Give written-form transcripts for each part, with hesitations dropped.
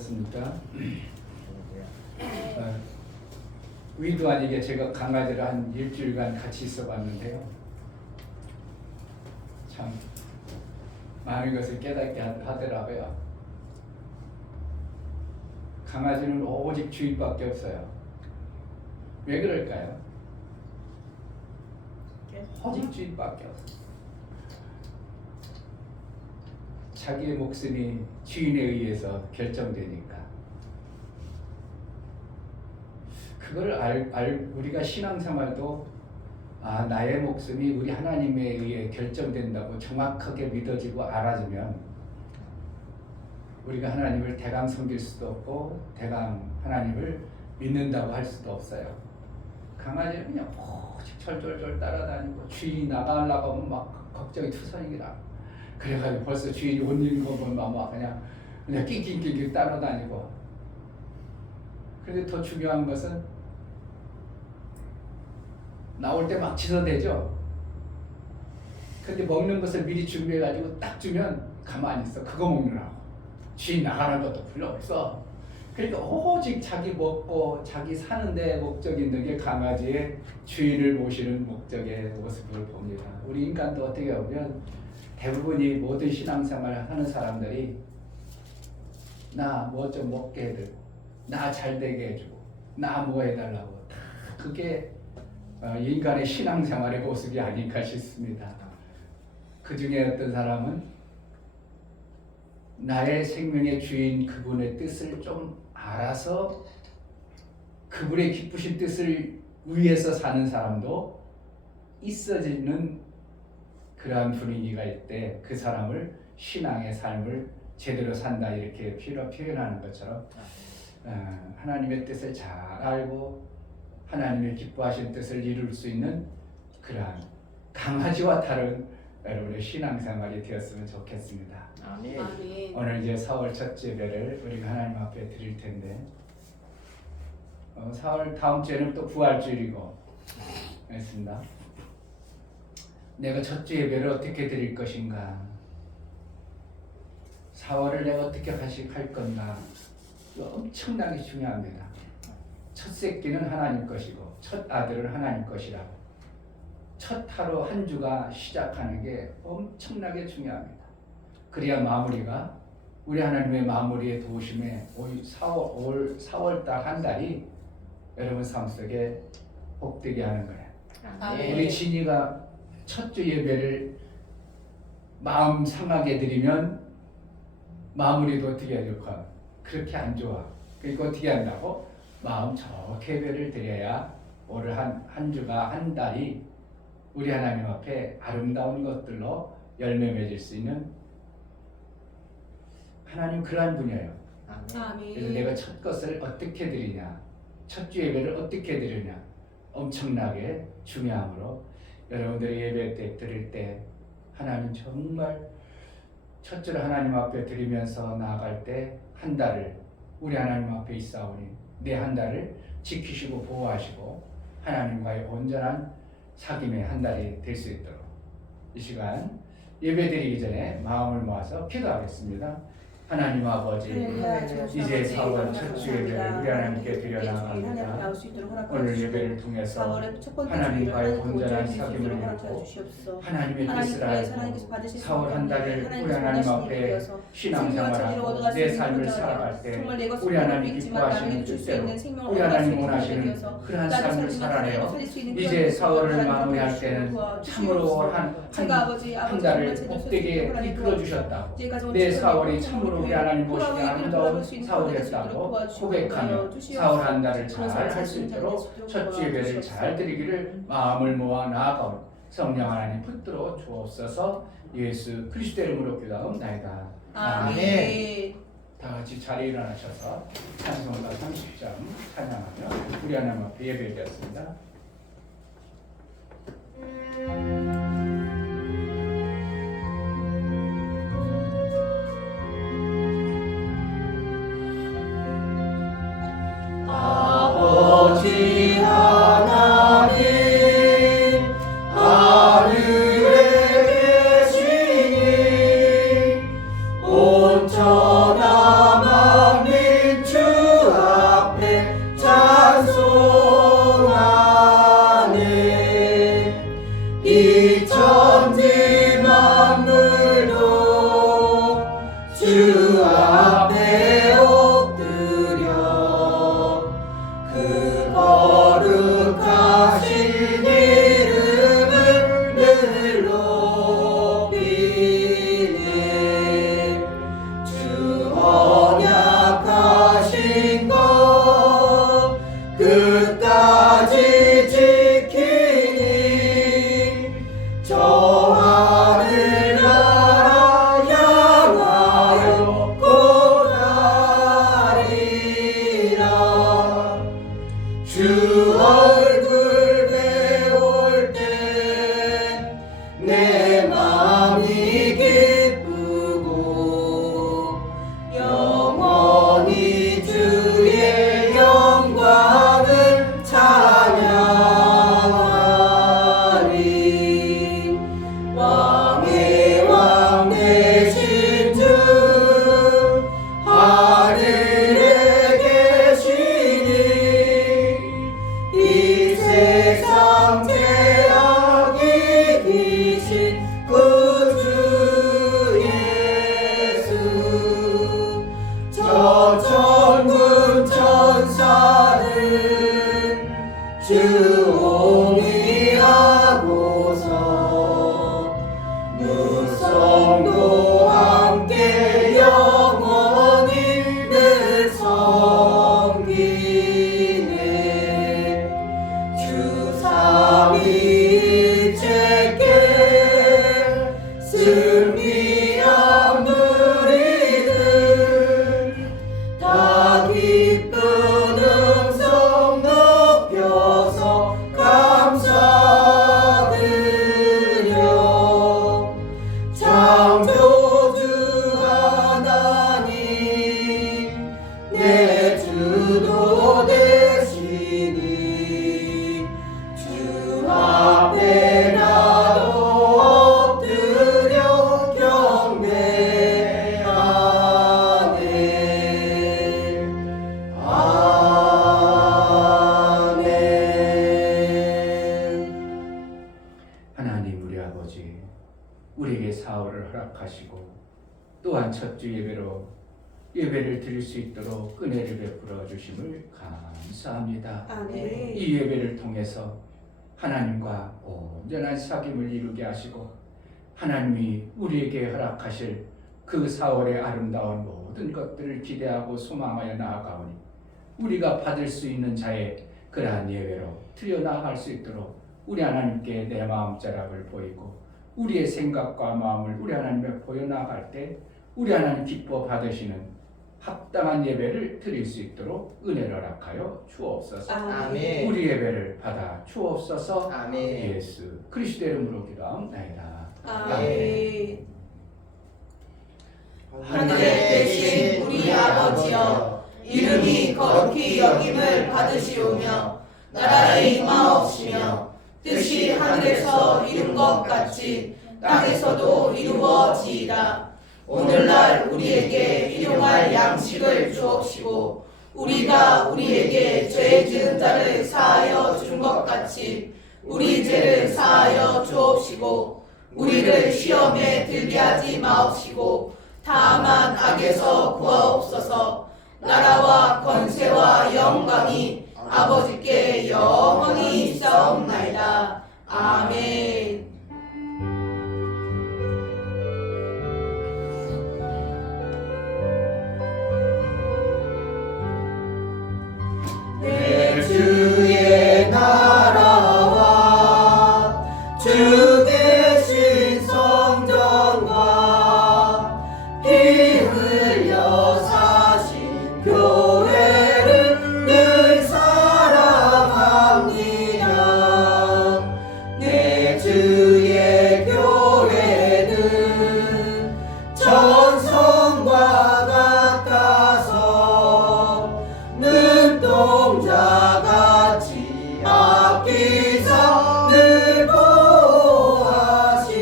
습니까? 위도 아니게 제가 강아지를 한 일주일간 같이 있어 봤는데요. 참 많은 것을 깨닫게 하더라고요. 강아지는 오직 주인밖에 없어요. 왜 그럴까요? 오직 주인밖에 없어요. 자기의 목숨이 주인에 의해서 결정되니까 그걸 우리가 신앙생활도 나의 목숨이 우리 하나님에 의해 결정된다고 정확하게 믿어지고 알아주면 우리가 하나님을 대강 섬길 수도 없고 대강 하나님을 믿는다고 할 수도 없어요. 강아지는 그냥 오직 절절절 따라다니고 주인이 나가려고 하면 막 걱정이 투성이라 그래가지고 벌써 주인이 옷 입는 거 보면 막 그냥 낑낑낑낑 따라다니고. 그런데 더 중요한 것은 나올 때 막 지서대죠. 근데 먹는 것을 미리 준비해가지고 딱 주면 가만히 있어. 그거 먹느라고. 주인 나가는 것도 별로 없어. 그러니까 오직 자기 먹고 자기 사는 데 목적이 있는 게 강아지의 주인을 모시는 목적의 모습을 봅니다. 우리 인간도 어떻게 보면 대부분이 모든 신앙생활을 하는 사람들이 나 뭐 좀 먹게 해주고 나 잘 되게 해주고 나 뭐 해달라고 다 그게 인간의 신앙생활의 모습이 아닐까 싶습니다. 그 중에 어떤 사람은 나의 생명의 주인 그분의 뜻을 좀 알아서 그분의 기쁘신 뜻을 위해서 사는 사람도 있어지는 그러한 분위기가 있을 때 그 사람을 신앙의 삶을 제대로 산다 이렇게 표현하는 것처럼 하나님의 뜻을 잘 알고 하나님의 기뻐하신 뜻을 이룰 수 있는 그러한 강아지와 다른 여러분의 신앙생활이 되었으면 좋겠습니다. 아멘. 오늘 이제 4월 첫째 예배를 우리가 하나님 앞에 드릴 텐데 4월 다음 주에는 또 부활주일이고 했습니다. 내가 첫째 예배를 어떻게 드릴 것인가, 4월을 내가 어떻게 할 건가, 이거 엄청나게 중요합니다. 첫 새끼는 하나님 것이고 첫 아들은 하나님 것이라고 첫 하루 한 주가 시작하는 게 엄청나게 중요합니다. 그래야 마무리가 우리 하나님의 마무리의 도우심에 4월 달 한 달이 여러분 삶 속에 복되게 하는 거예요. 우리 진이가 첫 주 예배를 마음 상하게 드리면 마무리도 어떻게 해야 될까? 그렇게 안 좋아. 그러니까 어떻게 한다고? 마음 좋게 예배를 드려야 올 한 주가 한 달이 우리 하나님 앞에 아름다운 것들로 열매 맺을 수 있는 하나님 그러한 분이에요. 그래서 내가 첫 것을 어떻게 드리냐, 첫 주 예배를 어떻게 드리냐 엄청나게 중요하므로 여러분들이 예배 때 드릴 때 하나님 정말 첫째로 하나님 앞에 드리면서 나아갈 때 한 달을 우리 하나님 앞에 있사오니 내 한 달을 지키시고 보호하시고 하나님과의 온전한 사귐의 한 달이 될 수 있도록 이 시간 예배 드리기 전에 마음을 모아서 기도하겠습니다. 하나님 아버지, 이제 4월 첫 주 예배를 우리 하나님께 드려나갑니다. 오늘 예배를 통해서 하나님과의 온전한 사귐을 이루고 하나님의 뜻을 알고 4월 한 달을 우리 하나님 앞에 신앙생활하고 내 삶을 살아갈 때 우리 하나님 기뻐하시는 뜻대로 우리 하나님 원하시는 그러한 삶을 살아내어 이제 4월을 마무리할 때는 참으로 한 달을 복되게 이끌어 주셨다고 내 4월이 참으로 우리 하나님 보시기 아름다운 4월이었다고 고백하며 4월 한 달을 잘 할 수 있도록 첫 주 예배를 잘 드리기를 마음을 모아 나아가온 성령 하나님 붙들어 주옵소서. 예수 그리스도 이름으로 기도하옵나이다. 아멘. 다 같이 자리에 일어나셔서 찬송가 30장 찬양하며 우리 하나님 앞에 예배드렸습니다. 아버지 하나님 하늘에 계시니 온전한 만민 전군 천사는 주옹이 하고서 무성도 함께 영원히 늘 섬기네. 주 삼위일체께 승리한 무리들 다 기쁜 음성 높여서 감사드려. 창조주 하나님 내 주도 되시니 주 앞에 나도 엎드려 경배하네. 아멘. 하나님 우리 아버지, 우리에게 사흘을 허락하시고 또한 첫 주 예배를 드릴 수 있도록 은혜를 베풀어 주심을 감사합니다. 아멘. 이 예배를 통해서 하나님과 온전한 사귐을 이루게 하시고 하나님이 우리에게 허락하실 그 사월의 아름다운 모든 것들을 기대하고 소망하여 나아가오니 우리가 받을 수 있는 자의 그러한 예배로 드려나갈 수 있도록 우리 하나님께 내 마음자락을 보이고 우리의 생각과 마음을 우리 하나님께 보여나갈 때 우리 하나님 기뻐 받으시는 합당한 예배를 드릴 수 있도록 은혜를 허락하여 주옵소서. 아멘. 우리 예배를 받아 주옵소서. 아멘. 예수 그리스도의 이름으로 기도하옵나이다. 아멘. 하늘에 계신 우리 아버지여, 이름이 거룩히 여김을 받으시오며 나라의 임하옵시며 뜻이 하늘에서 이룬 것 같이 땅에서도 이루어지이다. 오늘날 우리에게 일용할 양식을 주옵시고 우리가 우리에게 죄 지은 자를 사하여 준 것 같이 우리 죄를 사하여 주옵시고 우리를 시험에 들게 하지 마옵시고 다만 악에서 구하옵소서. 나라와 권세와 영광이 아버지께 영원히 있사옵나이다. 아멘. 내 주의 나라와 주 계신 성전과 피 흘려 사신 교회를 늘 사랑합니다. 내 주의 교회는 천성과 같아서 눈동자같이 아끼사 늘 보호하시네.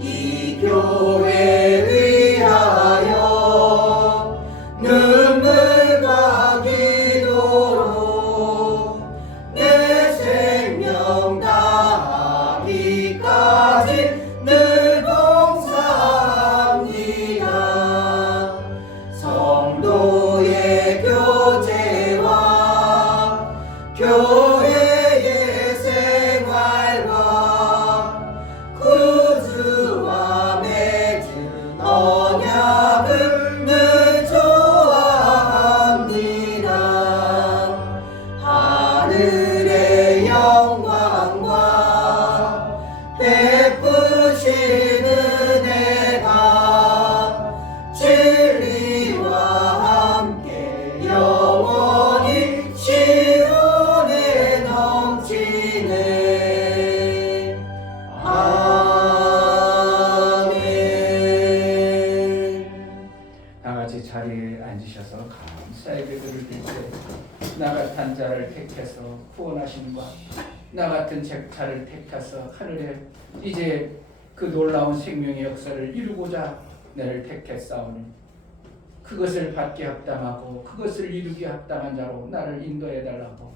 이 교회 위하여 눈물과 기도로 내 생명 다하기까지 늘 봉사합니다. 성도의 교제와 교회의 생활과 구주와 맺은 언약을 늘 좋아합니다. 하늘의 영광과 베푸신 은혜가 진리와 함께 영원히 시온에 넘치네. 아멘. 다같이 자리에 앉으셔서 감사의 기도를 드릴 때 나 같은 자를 택해서 구원하심과 나 같은 자를 택해서 하늘에 이제 그 놀라운 생명의 역사를 이루고자 나를 택했사오니 그것을 받기 합당하고 그것을 이루기 합당한 자로 나를 인도해달라고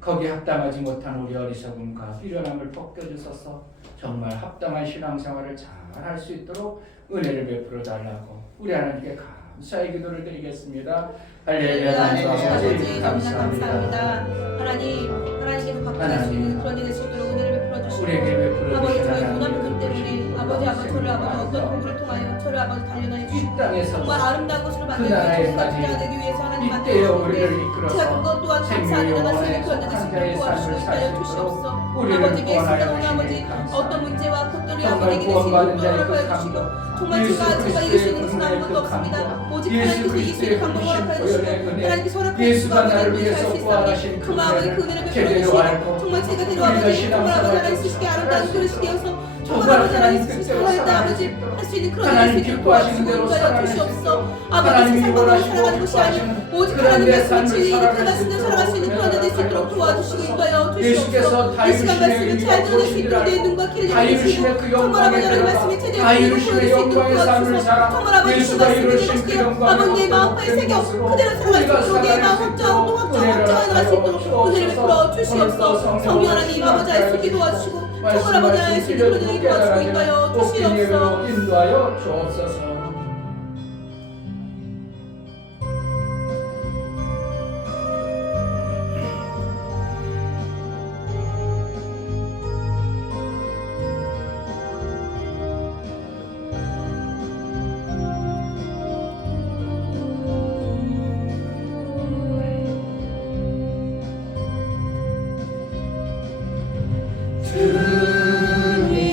거기에 합당하지 못한 우리 어리석음과 미련함을 벗겨주셔서 정말 합당한 신앙생활을 잘 할 수 있도록 은혜를 베풀어 달라고 우리 하나님께 감사의 기도를 드리겠습니다. 할렐루야, 할렐루야, 아버지, 아버지 감사합니다. 하나님께서 가까이 수 있는 그런 일을 수 있도록 은혜를 베풀어 주시고 우리에게 베풀어 아버지 주신 저희 하나님의 문화들 때문에 아버지 저를 어떤 감사합니다. 공부를 통하여 저를 단련하여 이 주시고 땅에서 정말 아름다운 것으로 그 만들고 나라에까지 좋은 되기 위해서 하나님 이때에 우리를 만드셨는데 이끌어서 제가 그것 또한 감사하는 말씀을 그런 데서 환자의 도와주시고 삶을 살 있다여 수 주시옵소서. 있도록 우리를 아버지 구원하여 예수님은 아버지 주시니 감사합니다. 어떤 문제와 것들이 정말 아버지에게 될수 구원받은 있도록 자의 그 허락하여 주시고 감동, 정말 예수 제가 이길 수 있는 것은 그리스도의 아무것도 그 없습니다. 감동, 오직 예수 하나님께서 이 그리스도의 수를 감동을 허락하여 주시고 보혈의 은혜, 하나님께서 허락하여 주시고 예수가 나를 아버지 위해서 할수 구원하신 있사오니 그 정말 아버지 그 은혜를 베풀어 제대로 주시고 알고 정말 제가 우리가 아버지 신앙생활을 정말 아버지 하나님 쓰시기 아름다운 할 그릇이 수 되어서 정말 정말 아버지 하나님 하나님 쓰시기 뜻대로 살아갈 때 살아갈 수 아버지 있도록 할 수 있는 그런 하나님 일을 수 있도록 기뻐하시는 도와주시고 대로 인도하여 살아갈 수 주시옵소서. 있도록 아버지 하나님이 세상으로 원하시고 살아가는 것이 아니고 기뻐하시는 오직 그런 하나님의 내 삶을 말씀을 살아갈 이익한 수 말씀대로 있도록 살아갈 수 있는 그런 데 될 수 있도록 도와주시고 인도하여 예수께서 주시옵소서. 이 시간 말씀을 잘 들어낼 수 있도록 내 눈과 귀를 다 이루심의 열어주시고 그 정말 아버지 하나님 영광의 말씀이 제대로 다 들리고 이루심의 보여줄 수 있도록 영광의 삶을 도와주소서. 살아 정말 아버지 그 예수가 말씀이 이루신 그 되시기에 영광의 아버지 내 마음의 복된 새겨 것으로 그대로 살아갈 수 우리가 있도록 내 마음 살아갈 수 확정하고 있도록 확정해 나갈 수 있도록 은혜를 베풀어 주시옵소서. 오늘도 성령 하나님 아버지 하나님 도와주시고 정말 아버지 하나님 수 있는 그런 일이 도와주시고 있다여 주시옵소서. 인도하여 주옵소서.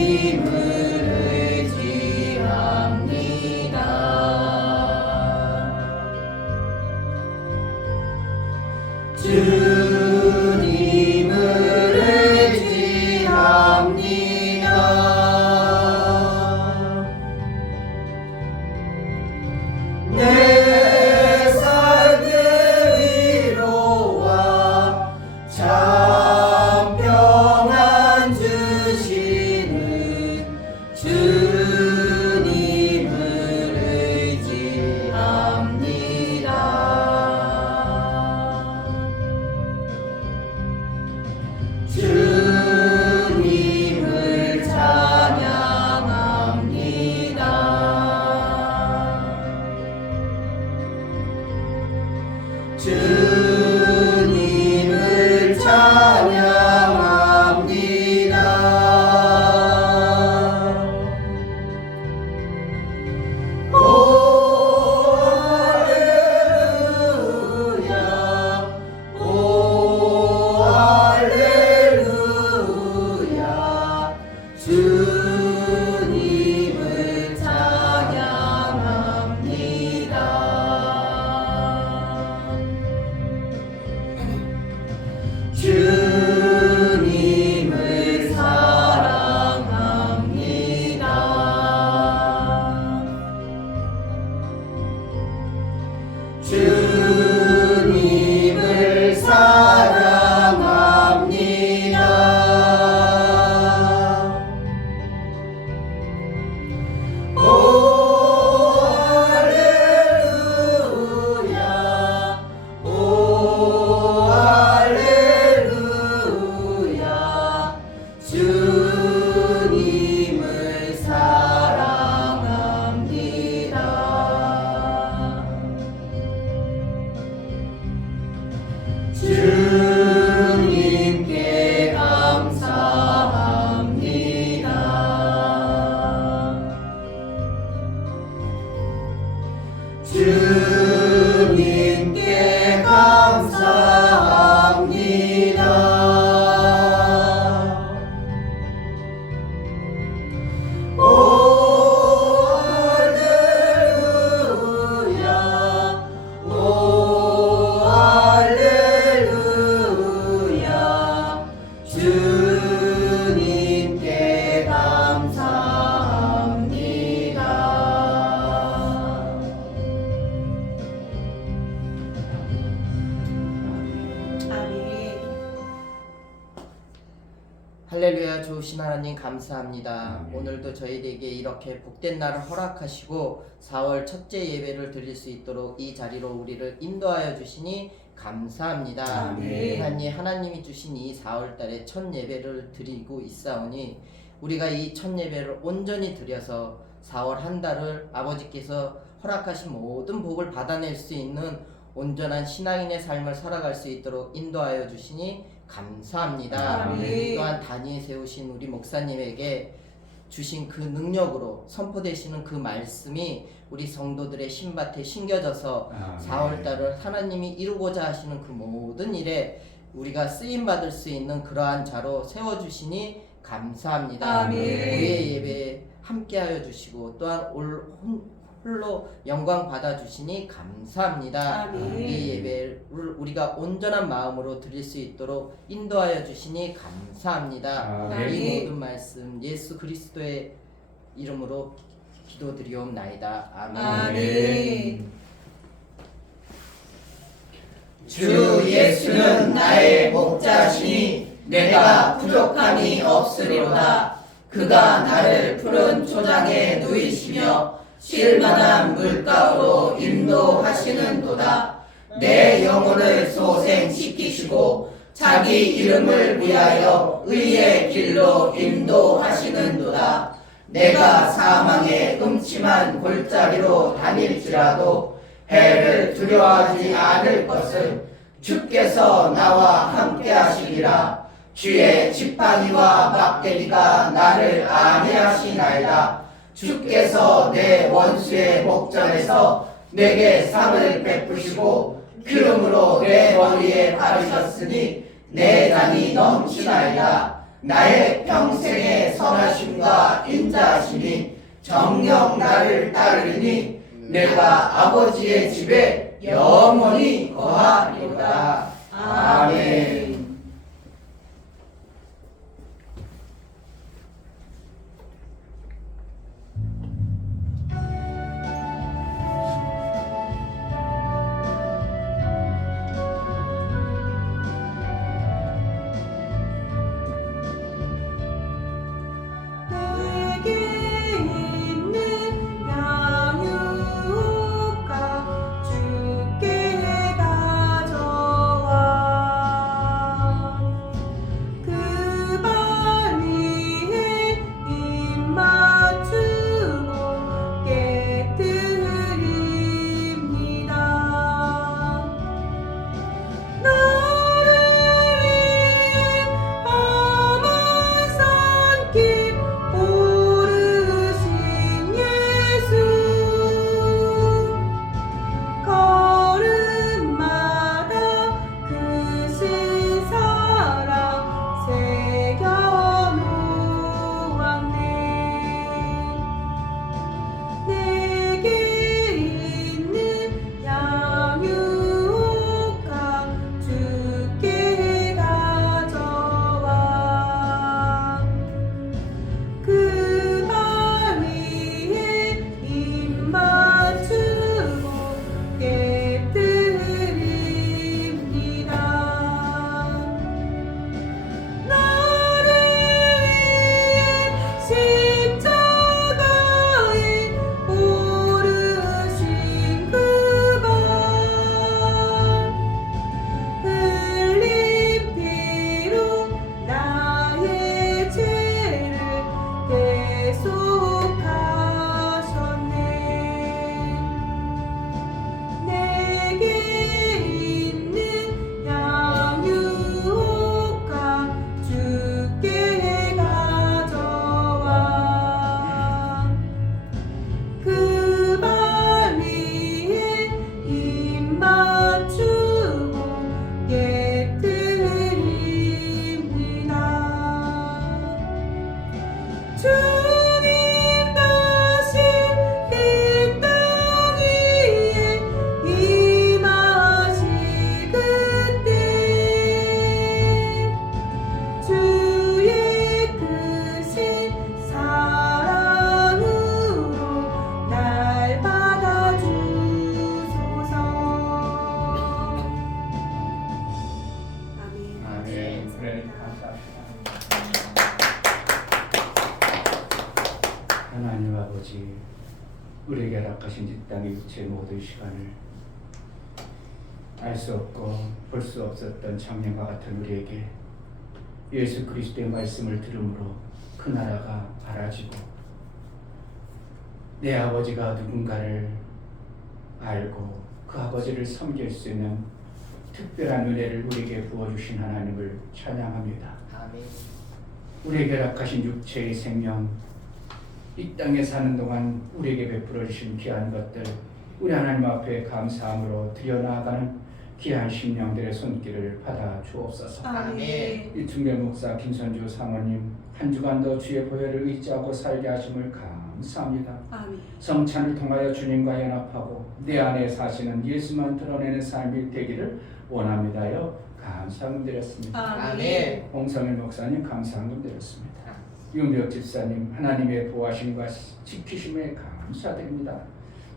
주님을 의지합니다. 주님을 의지합니다. 내 삶의 위로와 참 평안 주시는 주님을 의지합니다. 주님을 찬양합니다. 주님을 찬양합니다. 오 할렐루야 오 할렐루야 주님을 찬양합니다. 주님을 사랑합니다. 주님을 사랑합니다. 오 할렐루야 오 할렐루야 주님을 사랑합니다. 주님께 감사합니다. 주님께 감사합니다. 오 할렐루야 오 할렐루야 주님께 감사합니다. 아멘. 할렐루야. 좋으신 하나님 감사합니다. 아멘. 오늘도 저희에게 이렇게 복된 날을 허락하시고 4월 첫째 예배를 드릴 수 있도록 이 자리로 우리를 인도하여 주시니 감사합니다. 아멘. 하나님이 주신 이 4월 달에 첫 예배를 드리고 있사오니 우리가 이 첫 예배를 온전히 드려서 4월 한 달을 아버지께서 허락하신 모든 복을 받아낼 수 있는 온전한 신앙인의 삶을 살아갈 수 있도록 인도하여 주시니 감사합니다. 아멘. 또한 단위에 세우신 우리 목사님에게 주신 그 능력으로 선포되시는 그 말씀이 우리 성도들의 신밭에 심겨져서 아멘. 4월달을 하나님이 이루고자 하시는 그 모든 일에 우리가 쓰임받을 수 있는 그러한 자로 세워주시니 감사합니다. 아멘. 우리의 예배에 함께하여 주시고 또한 홀로 영광 받아주시니 감사합니다. 아멘. 우리의 예배를 우리가 온전한 마음으로 드릴 수 있도록 인도하여 주시니 감사합니다. 아멘. 이 모든 말씀 예수 그리스도의 이름으로 기도드리옵나이다. 아멘. 아멘. 주 예수는 나의 목자시니 내가 부족함이 없으리로다. 그가 나를 푸른 초장에 누이시며 쉴만한 물가로 인도하시는도다. 내 영혼을 소생시키시고 자기 이름을 위하여 의의 길로 인도하시는도다. 내가 사망의 음침한 골짜기로 다닐지라도 해를 두려워하지 않을 것은 주께서 나와 함께 하시리라. 주의 지팡이와 막대기가 나를 안위하시나이다. 주께서 내 원수의 목전에서 내게 상을 베푸시고 기름으로 내 머리에 바르셨으니 내 잔이 넘치나이다. 나의 평생의 선하심과 인자하심이 정녕 나를 따르리니 내가 아버지의 집에 영원히 거하리로다. 아멘. 내게 있는 양육과 주께 가져와 그 발 위에 입 맞추고 깨뜨립니다. 나를 위해 험한 산길 오르신 예수 걸음마다 크신 사랑 새겨놓았네. 내게 있는 양육과 주께 가져와 그 발 위에 입 맞추고 깨뜨립니다. 나를 위해 십자가에 오르신 그 발 흘린 피로 나의 죄를 대속하셨네. 내게 있는 양육과 주께 가져와 그 발 위에 입 맞추고 깨뜨립니다. 주님 다시 이 땅 위에 임하실 그때 주의 크신 사랑으로 날 받아주소서. 아멘. 아멘. 그래, 감사합니다. 하나님 아버지, 우리에게 허락하신 이 땅의 육체의 모든 시간을 알 수 없고 볼 수 없었던 청년과 같은 우리에게 예수 그리스도의 말씀을 들음으로 그 나라가 바라지고 내 아버지가 누군가를 알고 그 아버지를 섬길 수 있는 특별한 은혜를 우리에게 부어주신 하나님을 찬양합니다. 아멘. 우리에게 허락하신 육체의 생명, 이 땅에 사는 동안 우리에게 베풀어 주신 귀한 것들, 우리 하나님 앞에 감사함으로 드려나가는 귀한 심령들의 손길을 받아 주옵소서. 아멘. 이충배 목사, 김선주 사모님 한 주간도 주의 보혈을 의지하고 살게 하심을 감사합니다. 아멘. 성찬을 통하여 주님과 연합하고 내 안에 사시는 예수만 드러내는 삶이 되기를 원합니다요. 감사함 드렸습니다. 아멘. 홍성일 목사님 감사함 드렸습니다. 윤벽 집사님 하나님의 보호하심과 지키심에 감사드립니다.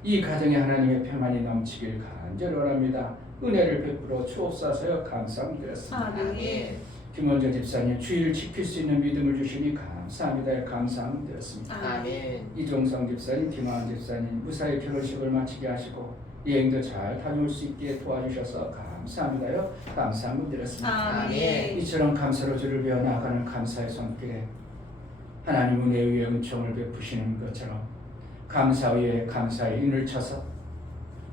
이 가정에 하나님의 평안이 넘치길 간절히 원합니다. 은혜를 베풀어 주옵소서요. 감사함 드렸습니다. 아멘. 김원정 집사님 주의를 지킬 수 있는 믿음을 주시니 감사합니다. 감사함 드렸습니다. 아멘. 이종성 집사님, 김하은 집사님 무사히 결혼식을 마치게 하시고 여행도 잘 다녀올 수 있게 도와주셔서 감사합니다요. 감사함 드렸습니다. 아멘. 이처럼 감사로 주를 배워 나아가는 감사의 손길에 하나님 은혜 위에 은총을 베푸시는 것처럼 감사 위에 감사의 인을 쳐서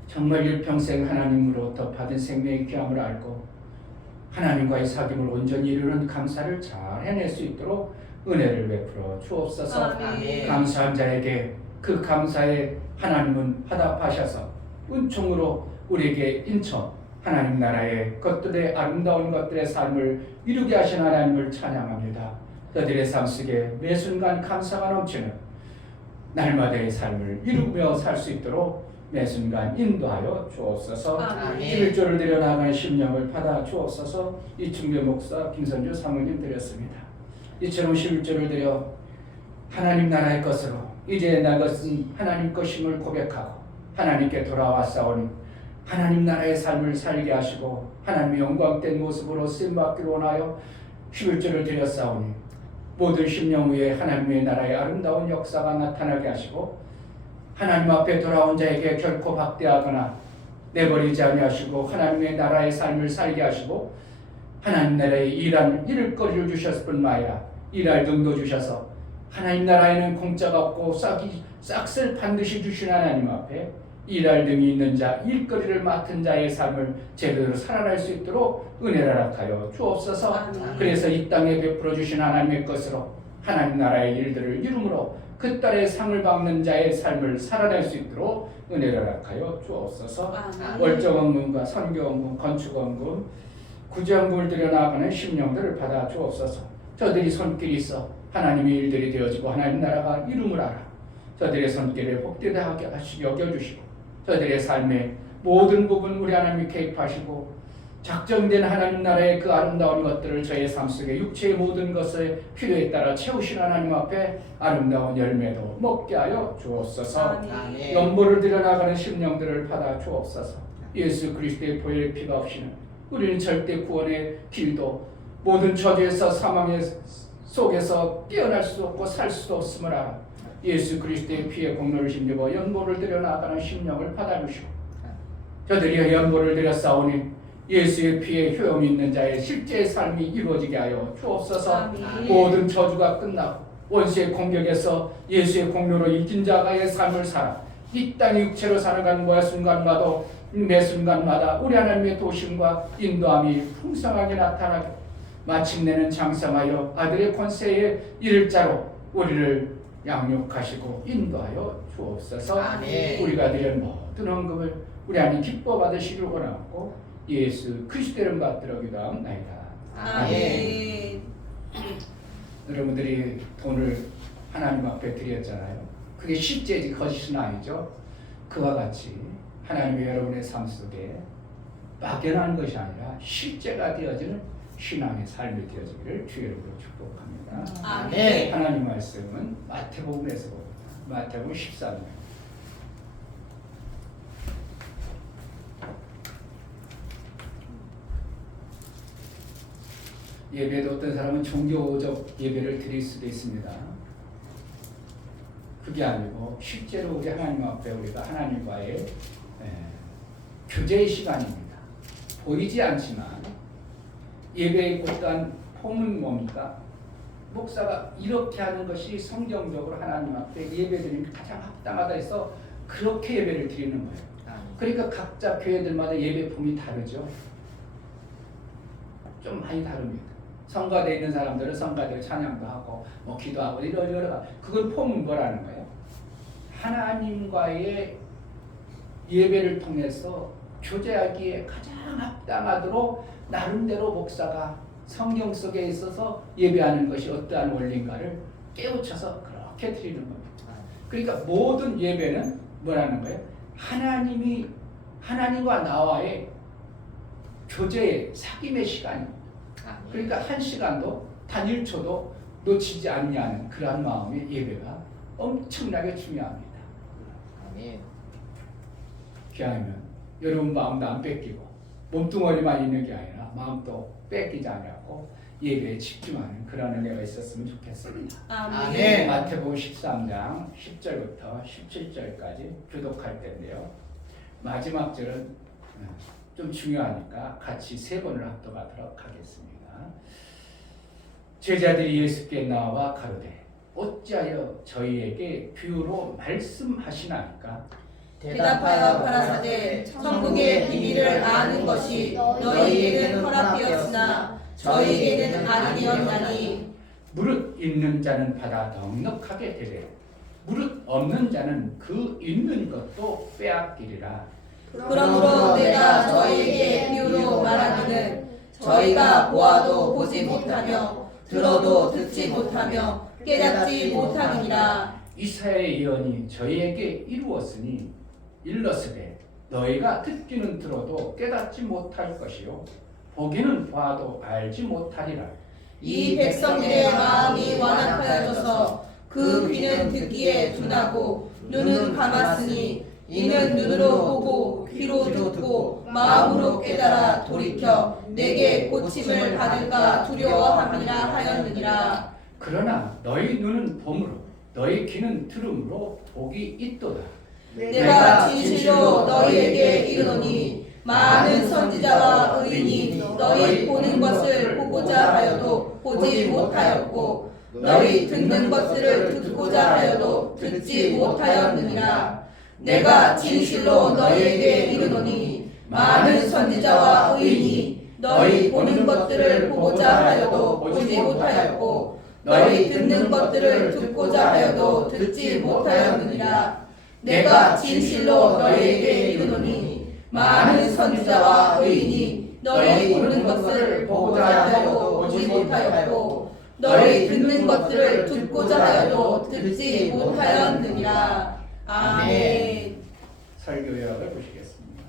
정말 일평생 하나님으로부터 받은 생명의 귀함을 알고 하나님과의 사귐을 온전히 이루는 감사를 잘 해낼 수 있도록 은혜를 베풀어 주옵소서. 아멘. 감사한 자에게 그 감사에 하나님은 화답하셔서 은총으로 우리에게 인쳐 하나님 나라의 것들의 아름다운 것들의 삶을 이루게 하신 하나님을 찬양합니다. 그들의 삶 속에 매 순간 감사가 넘치는 날마다의 삶을 이루며 살 수 있도록 매 순간 인도하여 주옵소서. 아멘. 11조를 드려 나가는 심령을 받아 주옵소서. 이충배 목사, 김선주 사모님 드렸습니다. 이처럼 11조를 드려 하나님 나라의 것으로 이제 나 것은 하나님 것임을 고백하고 하나님께 돌아와 싸우는 하나님 나라의 삶을 살게 하시고 하나님의 영광된 모습으로 쓰임받기를 원하여 11조를 드려 싸우니 모든 심령 위에 하나님의 나라의 아름다운 역사가 나타나게 하시고 하나님 앞에 돌아온 자에게 결코 박대하거나 내버리지 아니하시고 하나님의 나라의 삶을 살게 하시고 하나님 나라에 일할 일거리를 주셨을 뿐만 아니라 일할 등도 주셔서 하나님 나라에는 공짜가 없고 싹을 반드시 주신 하나님 앞에 일할 등이 있는 자, 일거리를 맡은 자의 삶을 제대로 살아날 수 있도록 은혜를 허락하여 주옵소서. 아멘. 그래서 이 땅에 베풀어 주신 하나님의 것으로 하나님 나라의 일들을 이루므로 그 딸의 상을 받는 자의 삶을 살아낼 수 있도록 은혜를 허락하여 주옵소서. 아멘. 월정원금과 선교원금, 건축원금, 구제원금을 들여 나가는 심령들을 받아 주옵소서. 저들이 손길이 있어 하나님의 일들이 되어지고 하나님 나라가 이름을 알아 저들의 손길을 복되게 여겨주시고 저들의 삶의 모든 부분 우리 하나님이 개입하시고 작정된 하나님 나라의 그 아름다운 것들을 저의 삶 속에 육체의 모든 것을 필요에 따라 채우신 하나님 앞에 아름다운 열매도 먹게 하여 주옵소서. 아멘. 연보를 들여나가는 심령들을 받아 주옵소서. 예수 그리스도의 보혈의 피가 없이는 우리는 절대 구원의 길도 모든 저주에서 사망의 속에서 깨어날 수 없고 살 수도 없음을 알아 예수 그리스도의 피의 공로를 힘입어 연보를 들여 나가는 심령을 받아주시고 저들이 연보를 들여 싸우니 예수의 피에 효용 있는 자의 실제의 삶이 이루어지게 하여 주옵소서. 아멘. 모든 저주가 끝나고 원수의 공격에서 예수의 공로로 이긴 자가의 삶을 살아 이 땅 육체로 살아가는 매 순간마다 우리 하나님의 도심과 인도함이 풍성하게 나타나게 마침내는 장성하여 아들의 권세에 이를 자로 우리를 양육하시고 인도하여 주옵소서. 아멘. 우리가 드린 모든 헌금을 우리 하나님 기뻐 받으시기를 원하고 예수 그리스도의 이름 받들어 기도하옵나이다. 아멘. 여러분들이 돈을 하나님 앞에 드렸잖아요. 그게 실제지 거짓은 아니죠. 그와 같이 하나님이 여러분의 삶 속에 막연한 것이 아니라 실제가 되어지는 신앙의 삶이 되어지기를 주의 이름으로 축복합니다. 아멘. 하나님 말씀은 마태복음에서 봅니다. 마태복음 13장. 예배도 어떤 사람은 종교적 예배를 드릴 수도 있습니다. 그게 아니고 실제로 우리 하나님 앞에 우리가 하나님과의 교제의 시간입니다. 보이지 않지만 예배의 곧단 폼은 뭡니까? 목사가 이렇게 하는 것이 성경적으로 하나님 앞에 예배드리는 가장 합당하다 해서 그렇게 예배를 드리는 거예요. 그러니까 각자 교회들마다 예배품이 다르죠. 좀 많이 다릅니다. 성가대에 있는 사람들은 성가대로 찬양도 하고 뭐 기도하고 이러저러 그건 폼은 뭐라는 거예요? 하나님과의 예배를 통해서 교제하기에 가장 합당하도록 나름대로 목사가 성경 속에 있어서 예배하는 것이 어떠한 원리인가를 깨우쳐서 그렇게 드리는 겁니다. 그러니까 모든 예배는 뭐라는 거예요? 하나님과 나와의 교제의 사귐의 시간입니다. 그러니까 한 시간도 단 1초도 놓치지 않냐는 그러한 마음의 예배가 엄청나게 중요합니다. 아멘. 기왕이면 여러분 마음도 안 뺏기고 몸뚱어리만 있는 게 아니라 마음도 뺏기지 않고 예배에 집중하는 그런 은혜가 있었으면 좋겠습니다. 아멘. 마태복음 13장 10절부터 17절까지 교독할 텐데요. 마지막 절은 좀 중요하니까 같이 세 번을 합독하도록 하겠습니다. 제자들이 예수께 나와 가로되 어찌하여 저희에게 비유로 말씀하시나이까? 대답하여 가라사대 천국의 비밀을 아는 것이 너희에게는 허락되었으나 저희에게는 아니었나니 무릇 있는 자는 받아 넉넉하게 되되 무릇 없는 자는 그 있는 것도 빼앗기리라. 그러므로 내가 저희에게 비유로 말하기는 저희가 보아도 보지 못하며 들어도 듣지 못하며 깨닫지 못함이니라. 이사야의 예언이 저희에게 이루었으니 일러스되 너희가 듣기는 들어도 깨닫지 못할 것이요 보기는 봐도 알지 못하리라. 이 백성들의 마음이 완악하여져서 그 귀는 듣기에 둔하고 눈은 감았으니 이는 눈으로 보고 귀로 듣고 마음으로 깨달아 돌이켜 내게 고침을 받을까 두려워함이라 하였느니라. 그러나 너희 눈은 봄으로 너희 귀는 들음으로 복이 있도다. 내가 진실로 너희에게 이르노니 많은 선지자와 의인이 너희 보는 것을 보고자 하여도 보지 못하였고 너희 듣는 것을 듣고자 하여도 듣지 못하였느니라. 내가 진실로 너희에게 이르노니 많은 선지자와 의인이 너희 보는 것들을 보고자 하여도 보지 못하였고 너희 듣는 것들을 듣고자 하여도 듣지 못하였느니라. 내가 진실로 너희에게 이르노니 많은 선지자와 의인이 너희 보는 것을 보고자 하여도 보지 못하였고 너희 듣는 것들을 듣고자 하여도 듣지 못하였느니라. 아멘. 설교 요약을 보시겠습니다.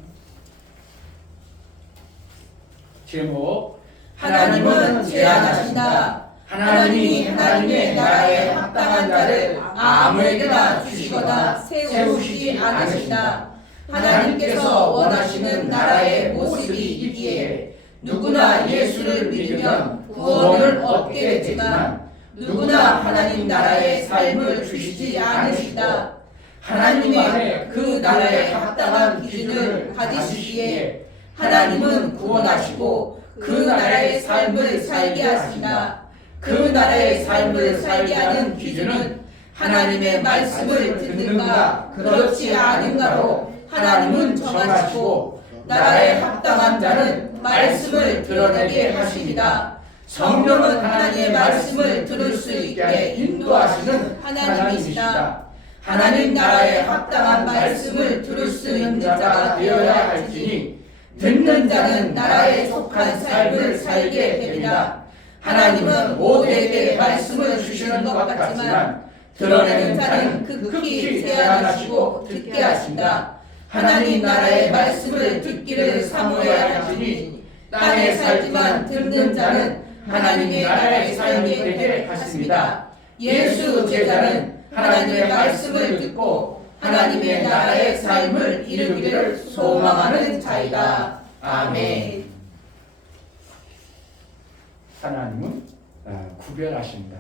제목 하나님은 제안하신다. 하나님이 하나님의 나라에 합당한 자를 아무에게나 주시거나 세우시지 않으신다. 하나님께서 원하시는 나라의 모습이 있기에 누구나 예수를 믿으면 구원을 얻게 되지만 누구나 하나님 나라의 삶을 주시지 않으신다. 하나님의 그 나라에 합당한 기준을 가지시기에 하나님은 구원하시고 그 나라의 삶을 살게 하신다. 그 나라의 삶을 살게 하는 기준은 하나님의 말씀을 듣는가 그렇지 않은가로 하나님은 정하시고 나라에 합당한 자는 말씀을 드러내게 하십니다. 성령은 하나님의 말씀을 들을 수 있게 인도하시는 하나님이시다. 하나님 나라에 합당한 말씀을 들을 수 있는 자가 되어야 할지니 듣는 자는 나라에 속한 삶을 살게 됩니다. 하나님은 모두에게 말씀을 주시는 것 같지만 드러내는 자는 극히 제한하시고 듣게 하신다. 하나님 나라의 말씀을 듣기를 사모해야 할지니 땅에 살지만 듣는 자는 하나님의 나라에 살게 되게 하십니다. 예수 제자는 하나님의 말씀을 듣고 하나님의 나라의 삶을 이루기를 소망하는 자이다. 아멘. 하나님은 구별하신다.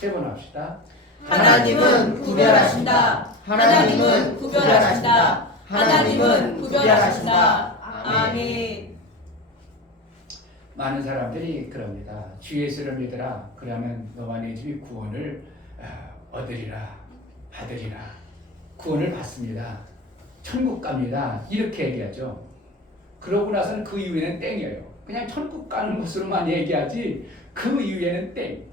세 번 합시다. 하나님은 구별하신다. 하나님은 구별하신다. 하나님은 구별하신다. 아멘. 많은 사람들이 그럽니다. 주 예수를 믿으라. 그러면 너와 네 집이 구원을 얻으리라. 받으리라. 구원을 받습니다. 천국 갑니다. 이렇게 얘기하죠. 그러고 나서는 그 이후에는 땡이에요. 그냥 천국 가는 것으로만 얘기하지 그 이후에는 땡.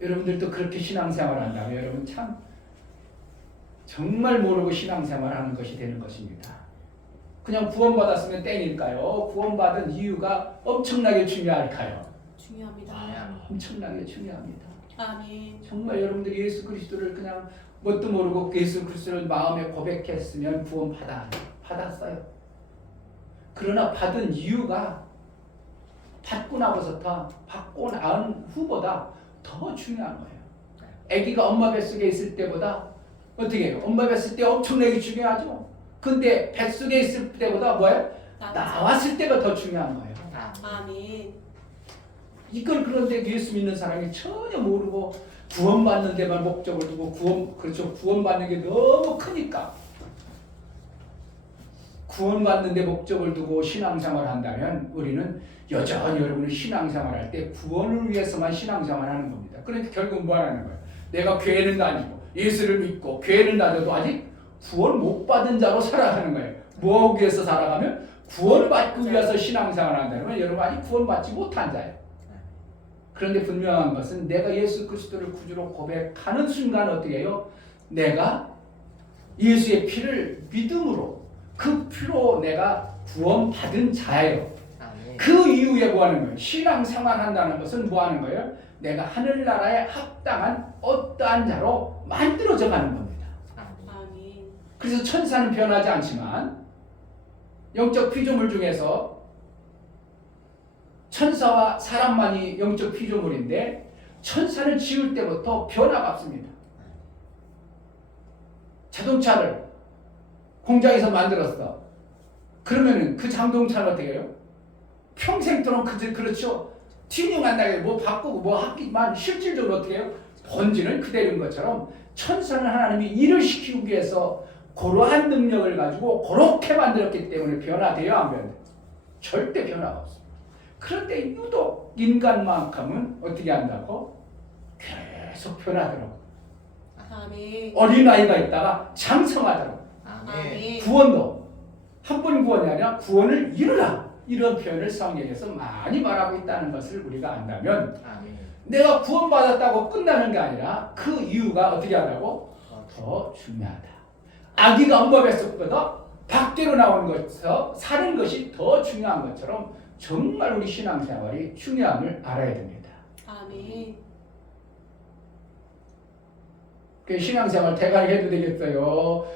여러분들도 그렇게 신앙생활 한다면 여러분 참 정말 모르고 신앙생활 하는 것이 되는 것입니다. 그냥 구원받았으면 땡일까요? 구원받은 이유가 엄청나게 중요할까요? 중요합니다. 엄청나게 중요합니다. 아멘. 정말 여러분들이 예수 그리스도를 그냥 뭣도 모르고 예수 그리스도를 마음에 고백했으면 구원 받았어요. 그러나 받은 이유가 받고 나서부터 받고 난 후보다 더 중요한 거예요. 아기가 엄마 뱃속에 있을 때보다 어떻게 해요? 엄마 뱃속에 때 엄청나게 중요하죠. 근데 뱃속에 있을 때보다 뭐예요? 나왔을 때가 더 중요한 거예요. 아멘. 이걸 그런데 예수 믿는 사람이 전혀 모르고 구원받는 데만 목적을 두고 구원받는 게 너무 크니까 구원받는 데 목적을 두고 신앙생활을 한다면 우리는 여전히 여러분이 신앙생활할 때 구원을 위해서만 신앙생활하는 겁니다. 그러니까 결국 뭐 하는 거예요? 내가 교회는 다니고 예수를 믿고 교회는 다녀도 아직 구원 못 받은 자로 살아가는 거예요. 뭐 위해서 살아가면 구원을 받기 위해서 신앙생활을 한다면 여러분 아직 구원받지 못한 자예요. 그런데 분명한 것은 내가 예수 그리스도를 구주로 고백하는 순간 어떻게 해요? 내가 예수의 피를 믿음으로 그 피로 내가 구원받은 자예요. 그 이후에 뭐 하는 거예요? 신앙생활 한다는 것은 뭐 하는 거예요? 내가 하늘나라에 합당한 어떠한 자로 만들어져 가는 겁니다. 아멘. 그래서 천사는 변하지 않지만 영적 피조물 중에서 천사와 사람만이 영적 피조물인데 천사는 지을 때부터 변화가 없습니다. 자동차를 공장에서 만들었어. 그러면은 그 자동차는 어떻게 해요? 평생도록 그렇죠. 튜닝 한다고 뭐 바꾸고 뭐 하기만 실질적으로 어떻게 해요? 본질은 그대로인 것처럼 천사는 하나님이 일을 시키기 위해서 그러한 능력을 가지고 그렇게 만들었기 때문에 변화돼요, 안 변해? 절대 변화가 없습니다. 그런데 유독 인간만큼은 어떻게 한다고? 계속 변하더라고. 아멘. 어린아이가 있다가 장성하더라고. 아멘. 구원도 한 번 구원이 아니라 구원을 이루라. 이런 표현을 성경에서 많이 말하고 있다는 것을 우리가 안다면 내가 구원받았다고 끝나는 게 아니라 그 이유가 어떻게 하라고? 더 중요하다. 아기가 엄마 뱃속보다 밖으로 나오는 것에서 사는 것이 더 중요한 것처럼 정말 우리 신앙생활이 중요함을 알아야 됩니다. 아멘. 그 신앙생활 대가리 해도 되겠어요.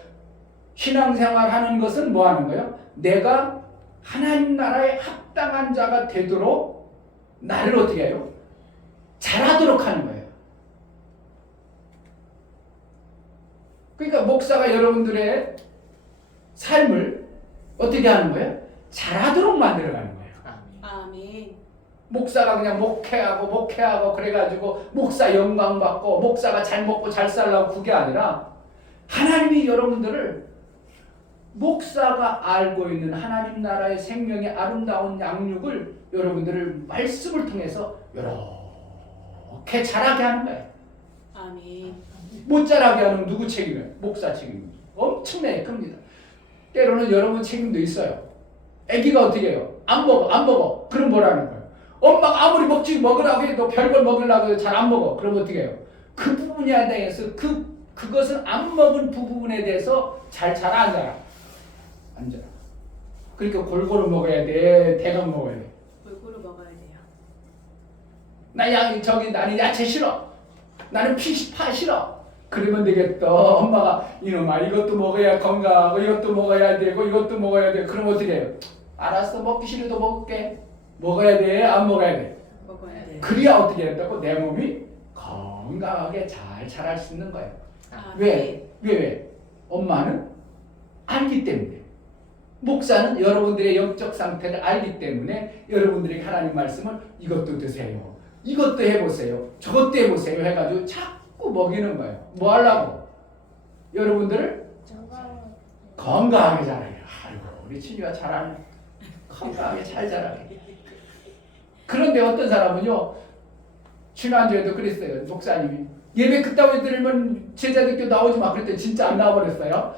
신앙생활 하는 것은 뭐 하는 거예요? 내가 하나님 나라에 합당한 자가 되도록 나를 어떻게 해요? 잘하도록 하는 거예요. 그러니까 목사가 여러분들의 삶을 어떻게 하는 거예요? 잘하도록 만들어가는 거예요. 아멘. 목사가 그냥 목회하고 그래가지고 목사 영광 받고 목사가 잘 먹고 잘 살라고 그게 아니라 하나님이 여러분들을 목사가 알고 있는 하나님 나라의 생명의 아름다운 양육을 여러분들을 말씀을 통해서 이렇게 자라게 하는 거예요. 아멘. 못 자라게 하는 누구 책임이에요? 목사 책임. 엄청나게 큽니다. 때로는 여러분 책임도 있어요. 아기가 어떻게 해요? 안 먹어. 그럼 뭐라는 거예요? 엄마가 아무리 먹으라고 해도 별걸 먹으려고 잘 안 먹어. 그럼 어떻게 해요? 그 부분에 대해서 그것은 안 먹은 부분에 대해서 잘 자라 안 자라? 안 자라. 그러니까 골고루 먹어야 돼. 대강 먹어야 돼. 골고루 먹어야 돼요. 나는 야채 싫어. 나는 파 싫어. 그러면 되겠다. 엄마가 이놈아 이것도 먹어야 건강하고 이것도 먹어야 되고 이것도 먹어야 돼. 그럼 어떻게 해요? 알았어. 먹기 싫어도 먹을게. 먹어야 돼? 안 먹어야 돼? 먹어야 돼요. 그래야 어떻게 된다고? 내 몸이 건강하게 잘 자랄 수 있는 거예요. 아멘. 왜? 엄마는 알기 때문에. 목사는 여러분들의 영적 상태를 알기 때문에 여러분들에게 하나님 말씀을 이것도 드세요. 이것도 해보세요. 저것도 해보세요. 해가지고 자꾸 먹이는 거예요. 뭐 하려고? 여러분들을 건강하게 자라게. 아이고 우리 친이가 잘하네. 건강하게 잘 자라게. 그런데 어떤 사람은요. 지난주에도 그랬어요. 목사님이 예배 그따위 드리면 제자들께 나오지 마 그랬더니 진짜 안 나와버렸어요.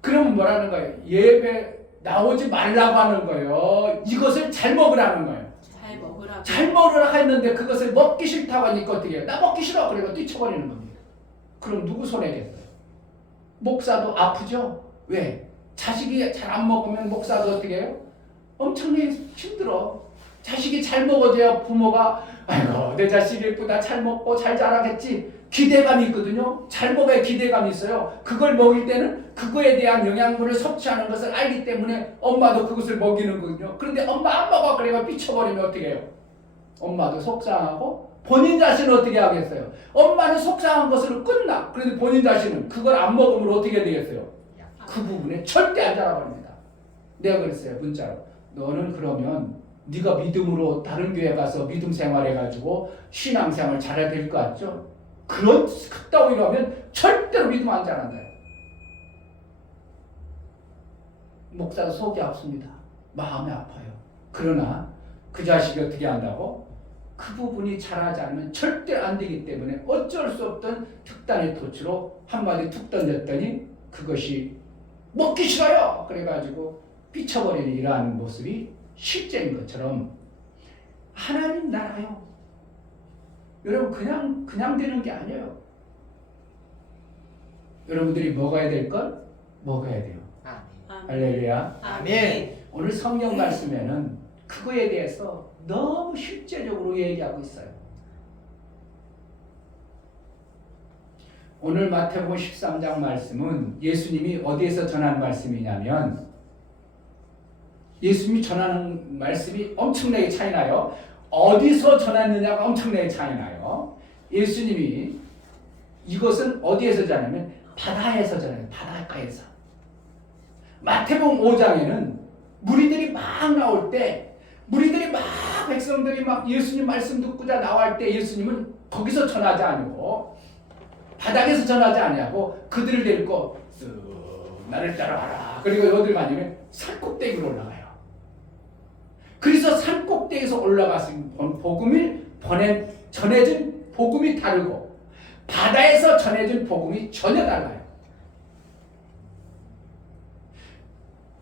그러면 뭐라는 거예요? 예배 나오지 말라고 하는 거예요. 이것을 잘 먹으라는 거예요. 잘 먹으라고. 잘 먹으라 했는데 그것을 먹기 싫다고 하니까 어떻게 해요? 나 먹기 싫어 그러고 뛰쳐버리는 겁니다. 그럼 누구 손해겠어요? 목사도 아프죠? 왜? 자식이 잘 안 먹으면 목사도 어떻게 해요? 엄청나게 힘들어. 자식이 잘 먹어줘야 부모가 아이고 내 자식이 예쁘다 잘 먹고 잘 자라겠지 기대감이 있거든요. 잘 먹어야 기대감이 있어요. 그걸 먹일 때는 그거에 대한 영양분을 섭취하는 것을 알기 때문에 엄마도 그것을 먹이는 거거든요. 그런데 엄마 안 먹어 그래가 삐쳐버리면 어떻게 해요? 엄마도 속상하고 본인 자신은 어떻게 하겠어요? 엄마는 속상한 것으로 끝나. 그런데 본인 자신은 그걸 안 먹으면 어떻게 되겠어요? 그 부분에 절대 안 자라버립니다. 내가 그랬어요 문자로. 너는 그러면 네가 믿음으로 다른 교회 가서 믿음 생활해가지고 신앙생활 잘해야 될 것 같죠? 그런 그따위로 하면 절대로 믿음 안 자란다. 목사도 속이 아픕니다. 마음이 아파요. 그러나 그 자식이 어떻게 한다고? 그 부분이 자라지 않으면 절대 안 되기 때문에 어쩔 수 없던 특단의 토치로 한마디 툭 던졌더니 그것이 먹기 싫어요. 그래가지고 삐쳐버리는 이러한 모습이 실제인 것처럼 하나님 나라요. 여러분 그냥 되는 게 아니에요. 여러분들이 먹어야 될 걸 먹어야 돼요. 할렐루야. 아멘. 오늘 성경 말씀에는 그거에 대해서 너무 실제적으로 얘기하고 있어요. 오늘 마태복음 13장 말씀은 예수님이 어디에서 전한 말씀이냐면 예수님이 전하는 말씀이 엄청나게 차이나요. 어디서 전했느냐가 엄청나게 차이나요. 예수님이 이것은 어디에서 전하냐면 바다에서 전해요. 바닷가에서. 마태복음 5장에는 무리들이 막 나올 때 무리들이 막 백성들이 막 예수님 말씀 듣고자 나올 때 예수님은 거기서 전하지 않고 바닥에서 전하지 않냐고 그들을 데리고 쓱 나를 따라와라. 그리고 어딜 가냐면 산꼭대기로 올라가요. 그래서 산꼭대기에서 올라가신 복음이 전해진 복음이 다르고 바다에서 전해진 복음이 전혀 달라요.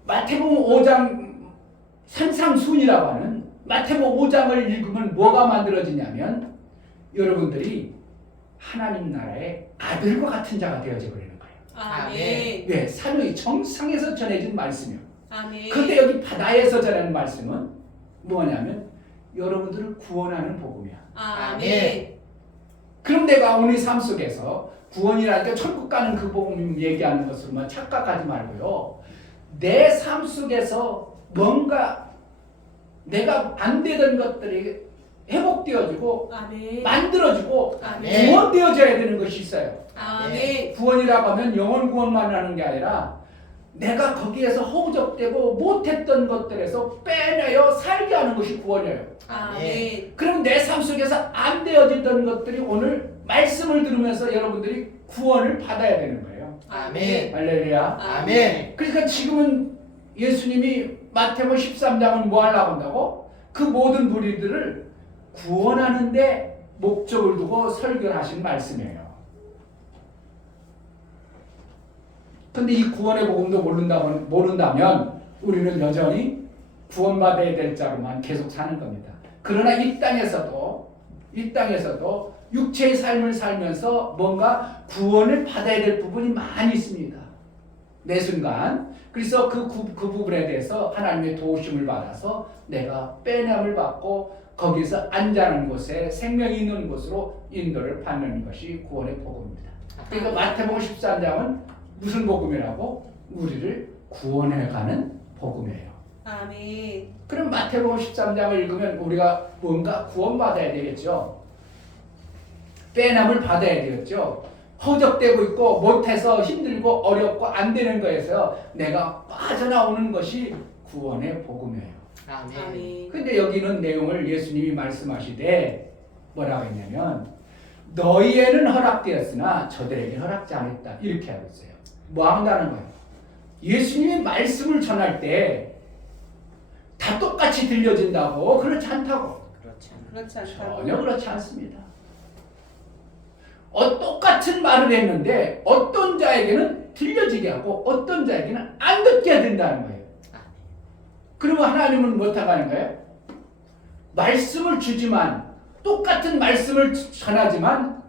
마태복음 5장 산상순이라고 하는 마태복음 5장을 읽으면 뭐가 만들어지냐면 여러분들이 하나님 나라의 아들과 같은 자가 되어져 버리는 거예요. 아멘. 네, 산의 정상에서 전해진 말씀이요. 아멘. 그런데 여기 바다에서 전하는 말씀은 뭐냐면 여러분들을 구원하는 복음이야. 아멘. 그럼 내가 오늘 삶 속에서 구원이랄 때 천국 가는 그 복음 얘기하는 것으로만 착각하지 말고요. 내 삶 속에서 뭔가 내가 안 되던 것들이 회복되어지고 아멘. 만들어지고 아멘. 구원되어져야 되는 것이 있어요. 아멘. 구원이라고 하면 영혼 구원만 하는 게 아니라 내가 거기에서 허우적대고 못했던 것들에서 빼내어 살게 하는 것이 구원이에요. 아멘. 그럼 내 삶 속에서 안 되어지던 것들이 오늘 말씀을 들으면서 여러분들이 구원을 받아야 되는 거예요. 아멘. 할렐루야. 아멘. 그러니까 지금은 예수님이 마태복음 13장은 뭐 하려고 한다고? 그 모든 무리들을 구원하는데 목적을 두고 설교를 하신 말씀이에요. 근데 이 구원의 복음도 모른다면 우리는 여전히 구원받아야 될 자로만 계속 사는 겁니다. 그러나 이 땅에서도 육체의 삶을 살면서 뭔가 구원을 받아야 될 부분이 많이 있습니다. 매 순간. 그래서 그 부분에 대해서 하나님의 도우심을 받아서 내가 빼냄을 받고 거기서 안전한 곳에 생명이 있는 곳으로 인도를 받는 것이 구원의 복음입니다. 그러니까 마태복음 13장은 무슨 복음이라고? 우리를 구원해가는 복음이에요. 아멘. 그럼 마태복음 13장을 읽으면 우리가 뭔가 구원받아야 되겠죠. 빼남을 받아야 되겠죠. 허적되고 있고 못해서 힘들고 어렵고 안 되는 거에서 내가 빠져나오는 것이 구원의 복음이에요. 아멘. 근데 여기는 내용을 예수님이 말씀하시되 뭐라고 했냐면 너희에는 허락되었으나 저들에게 허락지 않았다. 이렇게 하고 있어요. 뭐 한다는 거예요? 예수님이 말씀을 전할 때 다 똑같이 들려진다고? 그렇지 않다고. 그렇지 않다고. 전혀 그렇지 않습니다. 똑같은 말을 했는데 어떤 자에게는 들려지게 하고 어떤 자에게는 안 듣게 해야 된다는 거예요. 그러면 하나님은 못하고 하는 거예요? 말씀을 주지만 똑같은 말씀을 전하지만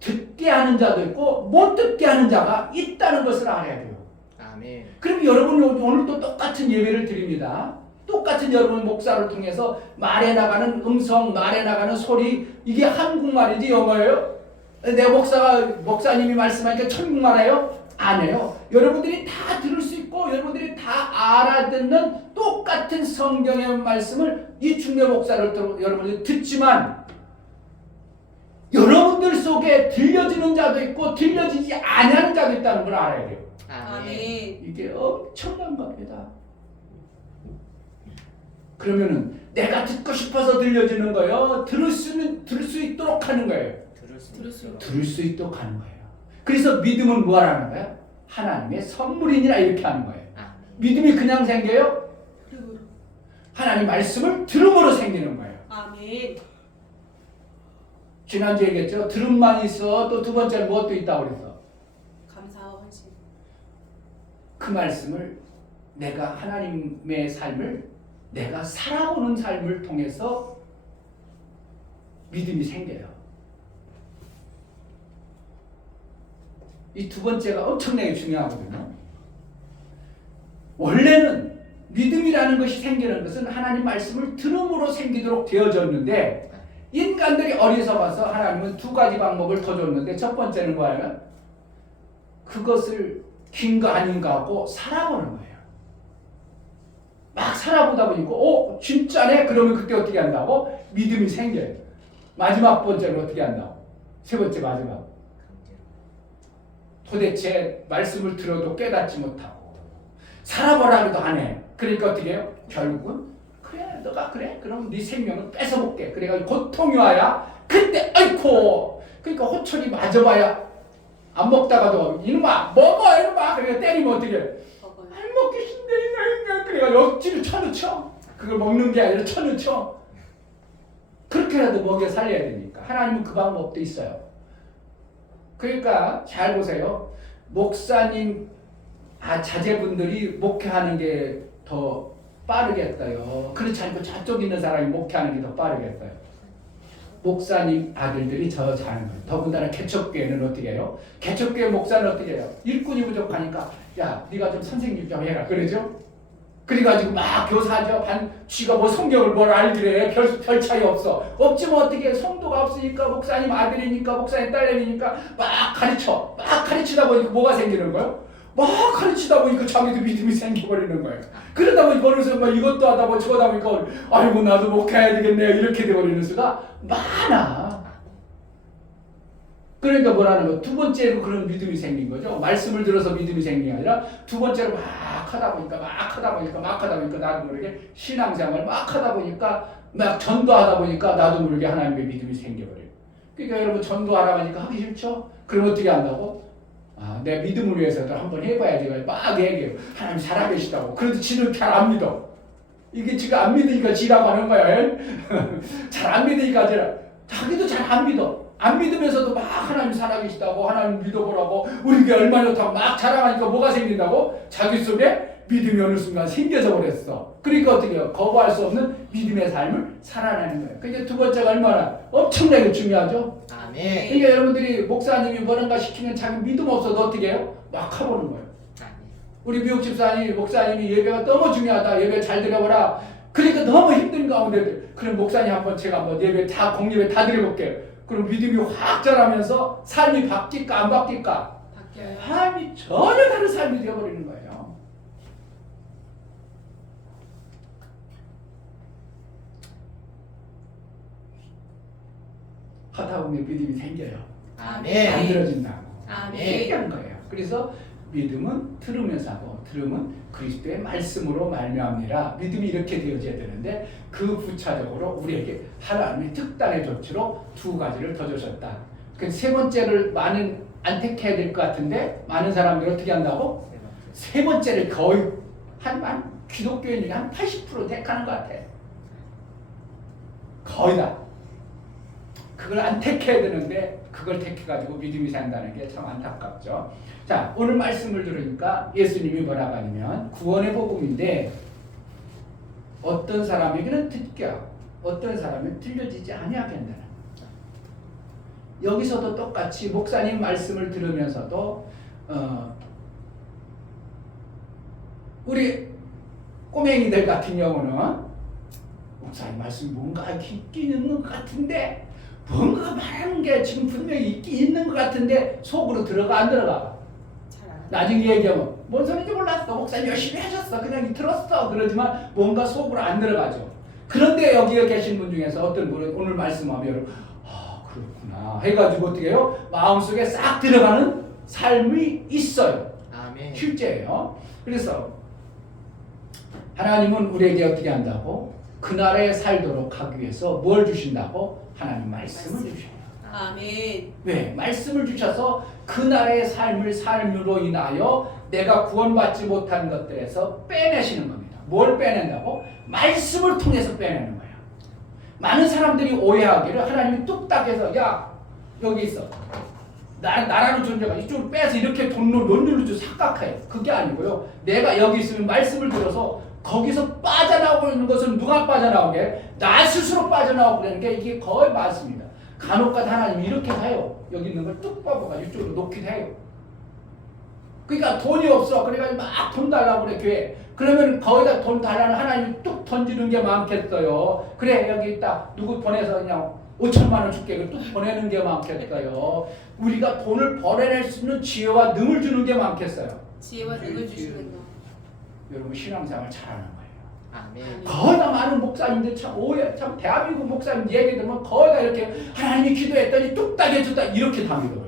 듣게 하는 자도 있고 못 듣게 하는 자가 있다는 것을 알아야 돼요. 아멘. 그럼 여러분 오늘도 똑같은 예배를 드립니다. 똑같은 여러분 목사를 통해서 말해 나가는 음성, 말해 나가는 소리, 이게 한국말인지 영어예요? 내 목사님이 말씀하니까 천국말이에요? 아니에요. 여러분들이 다 들을 수 있고 여러분들이 다 알아듣는 똑같은 성경의 말씀을 이 중매 목사를 여러분들이 듣지만 여러분들 속에 들려지는 자도 있고 들려지지 아니하는 자도 있다는 걸 알아야 돼요. 아멘. 이게 엄청난 겁니다. 그러면은 내가 듣고 싶어서 들려지는 거예요? 들을 수 있도록 하는 거예요. 들을 수 있도록 하는 거예요. 그래서 믿음은 뭐 하는 거예요? 하나님의 선물이니라 이렇게 하는 거예요. 믿음이 그냥 생겨요? 하나님 말씀을 들음으로 생기는 거예요. 아멘. 지난주 얘기했죠. 들음만 있어. 또 두 번째는 무엇도 있다고 그랬어. 감사와 헌신. 그 말씀을 내가 하나님의 삶을 내가 살아보는 삶을 통해서 믿음이 생겨요. 이 두 번째가 엄청나게 중요하거든요. 원래는 믿음이라는 것이 생기는 것은 하나님 말씀을 들음으로 생기도록 되어졌는데 인간들이 어리석어서 하나님은 두 가지 방법을 더 줬는데 첫 번째는 뭐냐면 그것을 긴가 아닌가 하고 살아보는 거예요. 막 살아보다 보니까 진짜네? 그러면 그때 어떻게 한다고? 믿음이 생겨요. 마지막 번째는 어떻게 한다고? 세 번째 마지막. 도대체 말씀을 들어도 깨닫지 못하고 살아보라 해도 안 해. 그러니까 어떻게 해요? 결국은 그래 너가 그래? 그럼 네 생명을 뺏어볼게. 그래가지고 고통이 와야 그때 아이코 그러니까 호철이 맞아봐야 안 먹다가도 이놈아 먹어 이놈아 그러니까 때리면 어떻게 해? 안 먹기 힘들다 그래가지고 억지로 쳐넣죠. 그걸 먹는 게 아니라 쳐넣죠. 그렇게라도 먹여 살려야 되니까 하나님은 그 방법도 있어요. 그러니까 잘 보세요. 목사님 자제분들이 목회하는 게 더 빠르겠어요. 그렇지 않고 저쪽 있는 사람이 목회하는 게 더 빠르겠어요. 목사님 아들들이 저 잘하는 거예요. 더군다나 개척교회는 어떻게 해요? 개척교회 목사는 어떻게 해요? 일꾼이 부족하니까 야 네가 좀 선생님 좀 해라 그러죠? 그래가지고 막 교사죠. 쥐가 뭐 성경을 뭘 알기래. 별 차이 없어. 없지만 어떻게 성도가 없으니까 목사님 아들이니까 목사님 딸내미니까 막 가르치다 보니까 뭐가 생기는 거예요? 막 가르치다 보니까 자기도 믿음이 생겨버리는 거예요. 그러다 보니까 어느새 막 이것도 하다 보고 저거다 보니까 아이고 나도 목회해야 되겠네 이렇게 돼버리는 수가 많아. 그러니까 뭐라는 거? 두 번째로 그런 믿음이 생긴 거죠. 말씀을 들어서 믿음이 생긴 게 아니라 두 번째로 막 하다 보니까 나도 모르게 신앙생활 막 하다 보니까 막 전도하다 보니까 나도 모르게 하나님의 믿음이 생겨버려요. 그러니까 여러분 전도하라고 하니까 하기 싫죠? 그럼 어떻게 한다고? 내 믿음을 위해서도 한번 해봐야지. 막 얘기해요. 하나님 살아계시다고. 그래도 지는 잘 안 믿어. 이게 지가 안 믿으니까 지라고 하는 거야. 잘 안 믿으니까 자기도 잘 안 믿어. 안 믿으면서도 막 하나님 살아계시다고 하나님 믿어보라고 우리 교회 얼마나 좋다고 막 자랑하니까 뭐가 생긴다고? 자기 속에 믿음이 어느 순간 생겨져 버렸어. 그러니까 어떻게 해요? 거부할 수 없는 믿음의 삶을 살아내는 거예요. 그게 두 번째가 얼마나 엄청나게 중요하죠. 아멘. 그러니까 여러분들이 목사님이 뭔가 시키면 자기 믿음 없어도 어떻게 해요? 막 하보는 거예요. 우리 미국 집사님 목사님이 예배가 너무 중요하다. 예배 잘 드려보라. 그러니까 너무 힘든 가운데 그럼 목사님 제가 한번 예배 공예배 다 드려볼게요. 그럼 믿음이 확 자라면서 삶이 바뀔까 안 바뀔까? 바뀌어요. 삶이 전혀 다른 삶이 되어버리는 거예요. 하다 보면 믿음이 생겨요. 아멘. 만들어진다고. 아멘. 얘기한 거예요. 그래서 믿음은 들으면서 하고 들음은 그리스도의 말씀으로 말미암니라. 믿음이 이렇게 되어져야 되는데 그 부차적으로 우리에게 하나님의 특단의 조치로 두 가지를 더 주셨다. 그 세 번째를 많은 안 택해야 될 것 같은데 많은 사람들이 어떻게 한다고? 세 번째를 거의 한 기독교인 중에 한 80% 택하는 것 같아. 거의 다. 그걸 안 택해야 되는데 그걸 택해가지고 믿음이 산다는 게 참 안타깝죠. 자, 오늘 말씀을 들으니까 예수님이 뭐라고 하냐면 구원의 복음인데 어떤 사람에게는 듣게 어떤 사람은 들려지지 아니하겠느냐. 여기서도 똑같이 목사님 말씀을 들으면서도 우리 꼬맹이들 같은 경우는 목사님 말씀 뭔가 있긴 있는 것 같은데 뭔가 말하는 게 지금 분명히 있긴 있는 것 같은데 속으로 들어가 안 들어가. 나중에 얘기하면 뭔 소리인지 몰랐어. 목사님 열심히 하셨어. 그냥 들었어. 그러지만 뭔가 속으로 안 들어가죠. 그런데 여기에 계신 분 중에서 어떤 분은 오늘 말씀하면 그렇구나 해가지고 어떻게 해요? 마음속에 싹 들어가는 삶이 있어요. 아멘. 실제예요. 그래서 하나님은 우리에게 어떻게 한다고? 그날에 살도록 하기 위해서 뭘 주신다고? 하나님 말씀을 주셔요. 아멘. 왜? 말씀을 주셔서 그날의 삶으로 인하여 내가 구원받지 못한 것들에서 빼내시는 겁니다. 뭘 빼낸다고? 말씀을 통해서 빼내는 거예요. 많은 사람들이 오해하기를 하나님이 뚝딱 해서 야 여기 있어. 나라는 존재가 이쪽으로 빼서 이렇게 논리로 착각해요. 그게 아니고요. 내가 여기 있으면 말씀을 들어서 거기서 빠져나오고 있는 것은 누가 빠져나오게? 나 스스로 빠져나오고 그러는 게 이게 거의 맞습니다. 간혹가다 하나님이 이렇게 해요. 여기 있는 걸 뚝 뽑아가지고 이쪽으로 놓기도 해요. 그러니까 돈이 없어. 그래가지고 막 돈 달라고 그래 교회. 그러면 거기다 돈 달라는 하나님이 뚝 던지는 게 많겠어요. 그래 여기 있다. 누구 보내서 그냥 5천만 원 줄게. 뚝 보내는 게 많겠어요. 우리가 돈을 벌어낼 수 있는 지혜와 능을 주는 게 많겠어요. 지혜와 능을 주시는 거. 여러분 신앙생활 잘하는 거예요. 아멘. 거의 다 많은 목사님들 참 오해, 참 대한민국 목사님 얘기 들으면 거의 다 이렇게 하나님이 기도했더니 뚝딱 해줬다 이렇게 다 믿어요.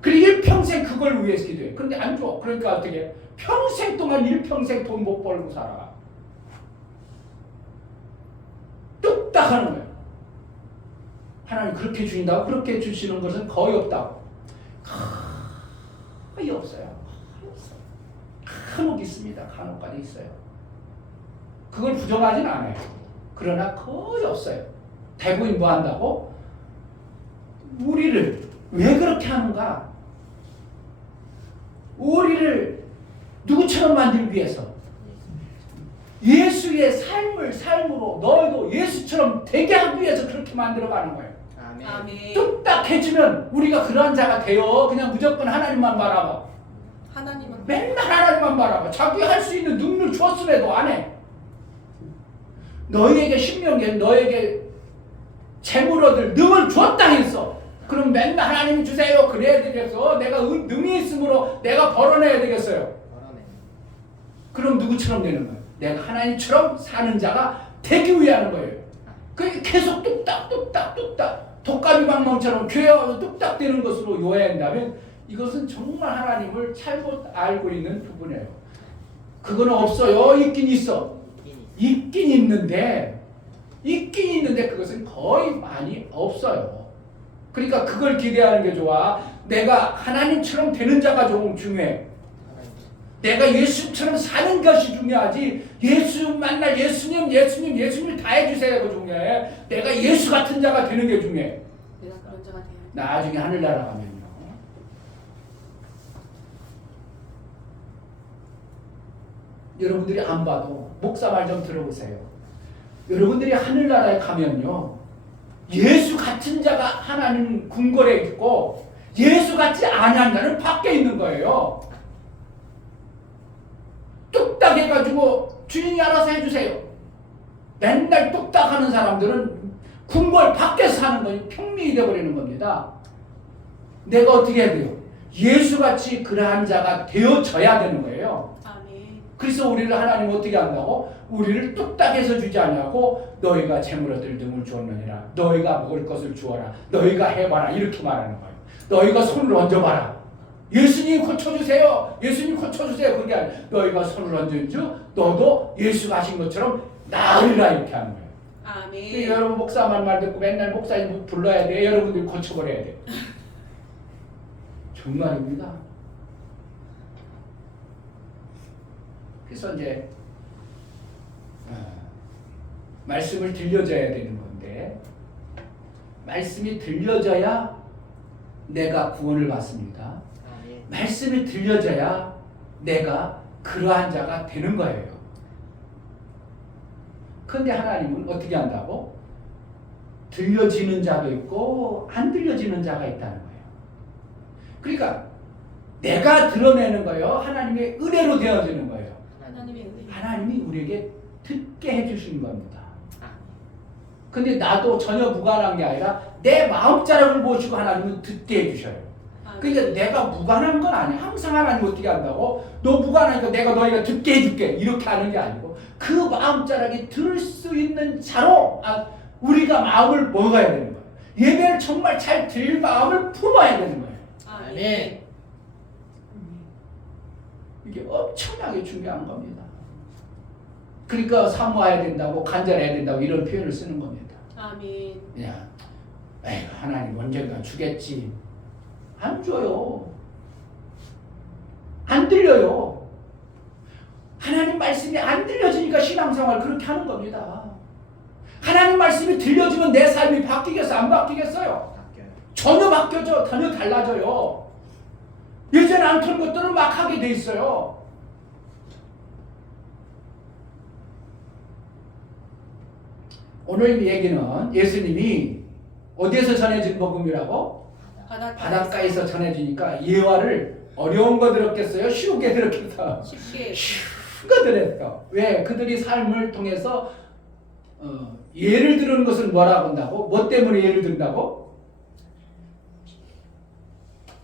그리고 일평생 그걸 위해서 기도해. 그런데 안 줘. 그러니까 어떻게 평생 동안 일평생 돈 못 벌고 살아. 뚝딱 하는 거예요. 하나님 그렇게 주신다고? 그렇게 주시는 것은 거의 없다고. 거의 없어요. 간혹 있습니다. 간혹까지 있어요. 그걸 부정하진 않아요. 그러나 거의 없어요. 대부분 뭐 한다고? 우리를 왜 그렇게 하는가? 우리를 누구처럼 만들기 위해서 예수의 삶으로 너희도 예수처럼 되게 하기 위해서 그렇게 만들어가는 거예요. 아멘. 아멘. 뚝딱 해주면 우리가 그러한 자가 돼요. 그냥 무조건 하나님만 바라봐. 하나님은 맨날 하나님만 바라봐. 자기 할 수 있는 능력을 줬음에도 안 해. 너희에게 신명에 너에게 재물 얻을 능을 줬다 했어. 그럼 맨날 하나님 주세요. 그래야 되겠어. 내가 능이 있으므로 내가 벌어내야 되겠어요. 벌어내. 그럼 누구처럼 되는 거예요? 내가 하나님처럼 사는 자가 되기 위하는 거예요. 그게 계속 뚝딱 독가비 방망처럼 교회 와서 뚝딱 되는 것으로 요해한다면 이것은 정말 하나님을 잘못 알고 있는 부분이에요. 그거는 없어요. 있긴 있어. 있긴 있는데 그것은 거의 많이 없어요. 그러니까 그걸 기대하는 게 좋아. 내가 하나님처럼 되는 자가 조금 중요해. 내가 예수처럼 사는 것이 중요하지. 예수 만날 예수님 다 해주세요가 중요해. 내가 예수 같은 자가 되는 게 중요해. 내가 그런 자가 돼야 나중에 하늘나라 가면요. 여러분들이 안 봐도 목사 말 좀 들어보세요. 여러분들이 하늘나라에 가면요. 예수 같은 자가 하나님 궁궐에 있고 예수 같지 않은 자는 밖에 있는 거예요. 뚝딱 해가지고 주인이 알아서 해주세요. 맨날 뚝딱 하는 사람들은 궁궐 밖에서 사는 거예요. 평민이 되어버리는 겁니다. 내가 어떻게 해야 돼요? 예수같이 그러한 자가 되어져야 되는 거예요. 아멘. 그래서 우리를 하나님 어떻게 한다고? 우리를 뚝딱해서 주지 않냐고 너희가 재물 얻을 등을 주었느니라. 너희가 먹을 것을 주어라. 너희가 해봐라. 이렇게 말하는 거예요. 너희가 손을 얹어봐라. 예수님 고쳐주세요. 예수님 고쳐주세요. 그게 아니라 너희가 손을 얹은 주 너도 예수가 하신 것처럼 나으리라 이렇게 하는 거예요. 아멘. 여러분 목사만 말 듣고 맨날 목사님 불러야 돼. 여러분들이 고쳐버려야 돼. 정말입니다. 그래서 이제 말씀을 들려줘야 되는 건데 말씀이 들려져야 내가 구원을 받습니다. 아멘. 말씀이 들려져야 내가 그러한 자가 되는 거예요. 그런데 하나님은 어떻게 한다고? 들려지는 자도 있고 안 들려지는 자가 있다는 거예요. 그러니까 내가 드러내는 거예요. 하나님의 은혜로 되어지는 거예요. 하나님의 은혜. 하나님이 우리에게 듣게 해주시는 겁니다. 근데 나도 전혀 무관한 게 아니라 내 마음자락을 보시고 하나님은 듣게 해주셔요. 그러니까 내가 무관한 건 아니야. 항상 하나님 어떻게 한다고? 너 무관하니까 내가 너희가 듣게 해줄게. 이렇게 하는 게 아니고 그 마음자락이 들을 수 있는 자로 우리가 마음을 먹어야 되는 거예요. 예배를 정말 잘 드릴 마음을 품어야 되는 거예요. 아멘. 이게 엄청나게 중요한 겁니다. 그러니까 사모해야 된다고 간절해야 된다고 이런 표현을 쓰는 겁니다. 아멘. 그냥 에이, 하나님 언젠가 주겠지. 안 줘요. 안 들려요. 하나님 말씀이 안 들려지니까 신앙생활 그렇게 하는 겁니다. 하나님 말씀이 들려지면 내 삶이 바뀌겠어? 안 바뀌겠어요? 바뀌어요. 전혀 바뀌어져. 전혀 달라져요. 예전에 안 터는 것들은 막 하게 돼 있어요. 오늘 얘기는 예수님이 어디에서 전해진 복음이라고? 바닷가에서 전해지니까 예화를 어려운 거 들었겠어요? 쉬운 게 들었겠어? 쉽게. 쉬운 거 들었어. 왜? 그들이 삶을 통해서 예를 들은 것을 뭐라고 한다고? 뭐 때문에 예를 든다고?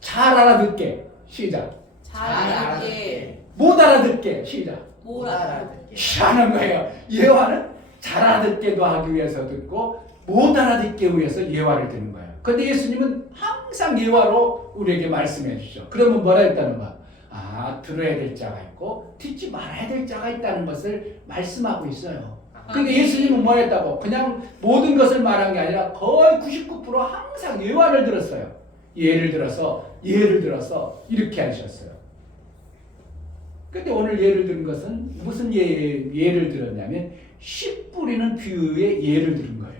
잘 알아듣게. 시작. 잘 알게. 못 알아듣게. 시작. 뭘 알아듣게. 하는 거예요. 예화는 잘 알아듣게도 하기 위해서 듣고 못 알아듣기 위해서 예화를 듣는 거예요. 근데 예수님은 항상 예화로 우리에게 말씀해 주죠. 그러면 뭐라 했다는 거야? 들어야 될 자가 있고 듣지 말아야 될 자가 있다는 것을 말씀하고 있어요. 근데 예수님은 뭐 했다고? 그냥 모든 것을 말한 게 아니라 거의 99% 항상 예화를 들었어요. 예를 들어서 이렇게 하셨어요. 근데 오늘 예를 든 것은 무슨 예를 들었냐면 씨 뿌리는 비유의 예를 들은 거예요.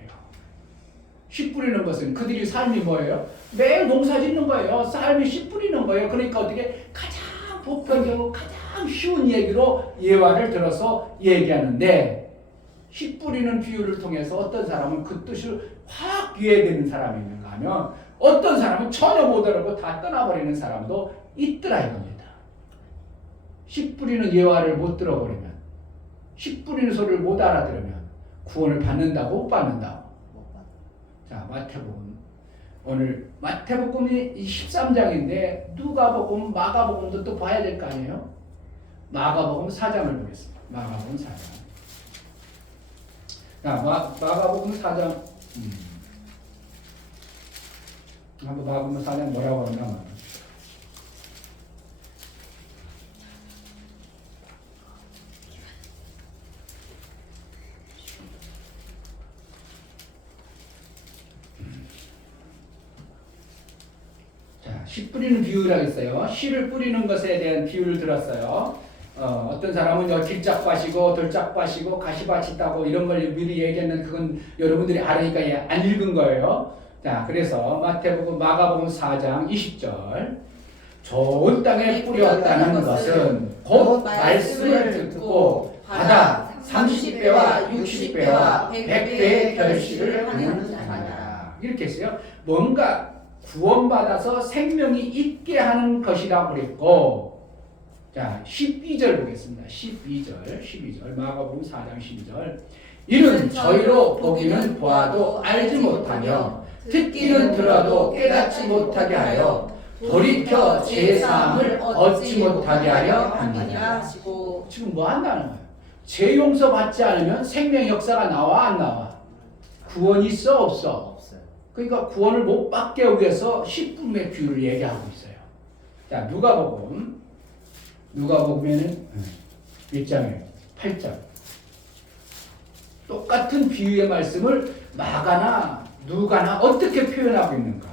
씨 뿌리는 것은 그들이 삶이 뭐예요? 매일 농사 짓는 거예요. 삶이 씨 뿌리는 거예요. 그러니까 어떻게 가장 보편적이고 가장 쉬운 얘기로 예화를 들어서 얘기하는데 씨 뿌리는 비유를 통해서 어떤 사람은 그 뜻을 확 이해되는 사람이 있는가 하면 어떤 사람은 전혀 못 알아보고 다 떠나버리는 사람도 있더라 이겁니다. 씨 뿌리는 예화를 못 들어버리면 씨 뿌리는 소리를 못 알아들으면 구원을 받는다고 못 받는다고? 자, 마태복음. 오늘 마태복음이 13장인데 누가복음, 마가복음도 또 봐야 될 거 아니에요? 마가복음 4장을 보겠습니다. 마가복음 4장. 자, 마가복음 4장. 한번 마가복음 4장 뭐라고 하나? 씨 뿌리는 비유라고 했어요. 씨를 뿌리는 것에 대한 비유를 들었어요. 어떤 사람은 길짝밭이고 돌짝밭이고 가시밭이 있다고 이런 걸 미리 얘기했는데 그건 여러분들이 알으니까 안 읽은 거예요. 자, 그래서 마가복음 4장 20절 좋은 땅에 뿌렸다는 것은 곧 말씀을 듣고 받아 30배와 60배와 100배의 결실을 하는 자니라. 이렇게 했어요. 뭔가 구원받아서 생명이 있게 하는 것이라고 그랬고, 자 12절 보겠습니다. 12절 마가복음 4장 12절 이는 저희로 보기는 보아도 알지 못하며 듣기는 들어도 깨닫지 못하게 하여 돌이켜 제사함을 얻지 못하게 하려 함이니라 하시고. 지금 뭐 한다는 거예요? 죄 용서 받지 않으면 생명 역사가 나와 안 나와? 구원이 있어 없어? 그러니까 구원을 못 받게 하기 위해서 10분의 비유를 얘기하고 있어요. 자, 누가복음에는 1장에 8장 똑같은 비유의 말씀을 마가나 누가나 어떻게 표현하고 있는가?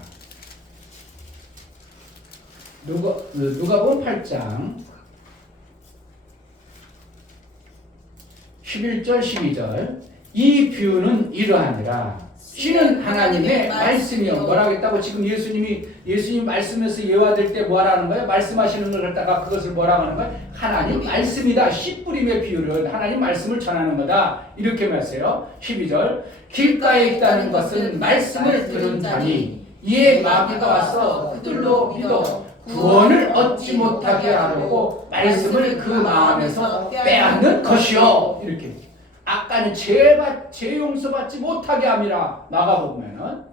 누가복음 8장 11절 12절 이 비유는 이러하니라. 씨는 하나님의 말씀이요. 뭐라고 했다고? 지금 예수님 말씀에서 예화될 때 뭐라는 거예요? 말씀하시는 걸 갖다가 그것을 뭐라고 하는 거예요? 하나님 말씀이다. 씨 뿌림의 비유를 하나님 말씀을 전하는 거다. 이렇게 말했어요. 12절 길가에 있다는 것은 말씀을 들은 자니 이에 마귀가 와서 그들로 믿어 구원을 얻지 못하게 하려고 말씀을 그 마음에서 빼앗는 것이요. 이렇게 아까는 죄 용서받지 못하게 함이라. 마가복음에는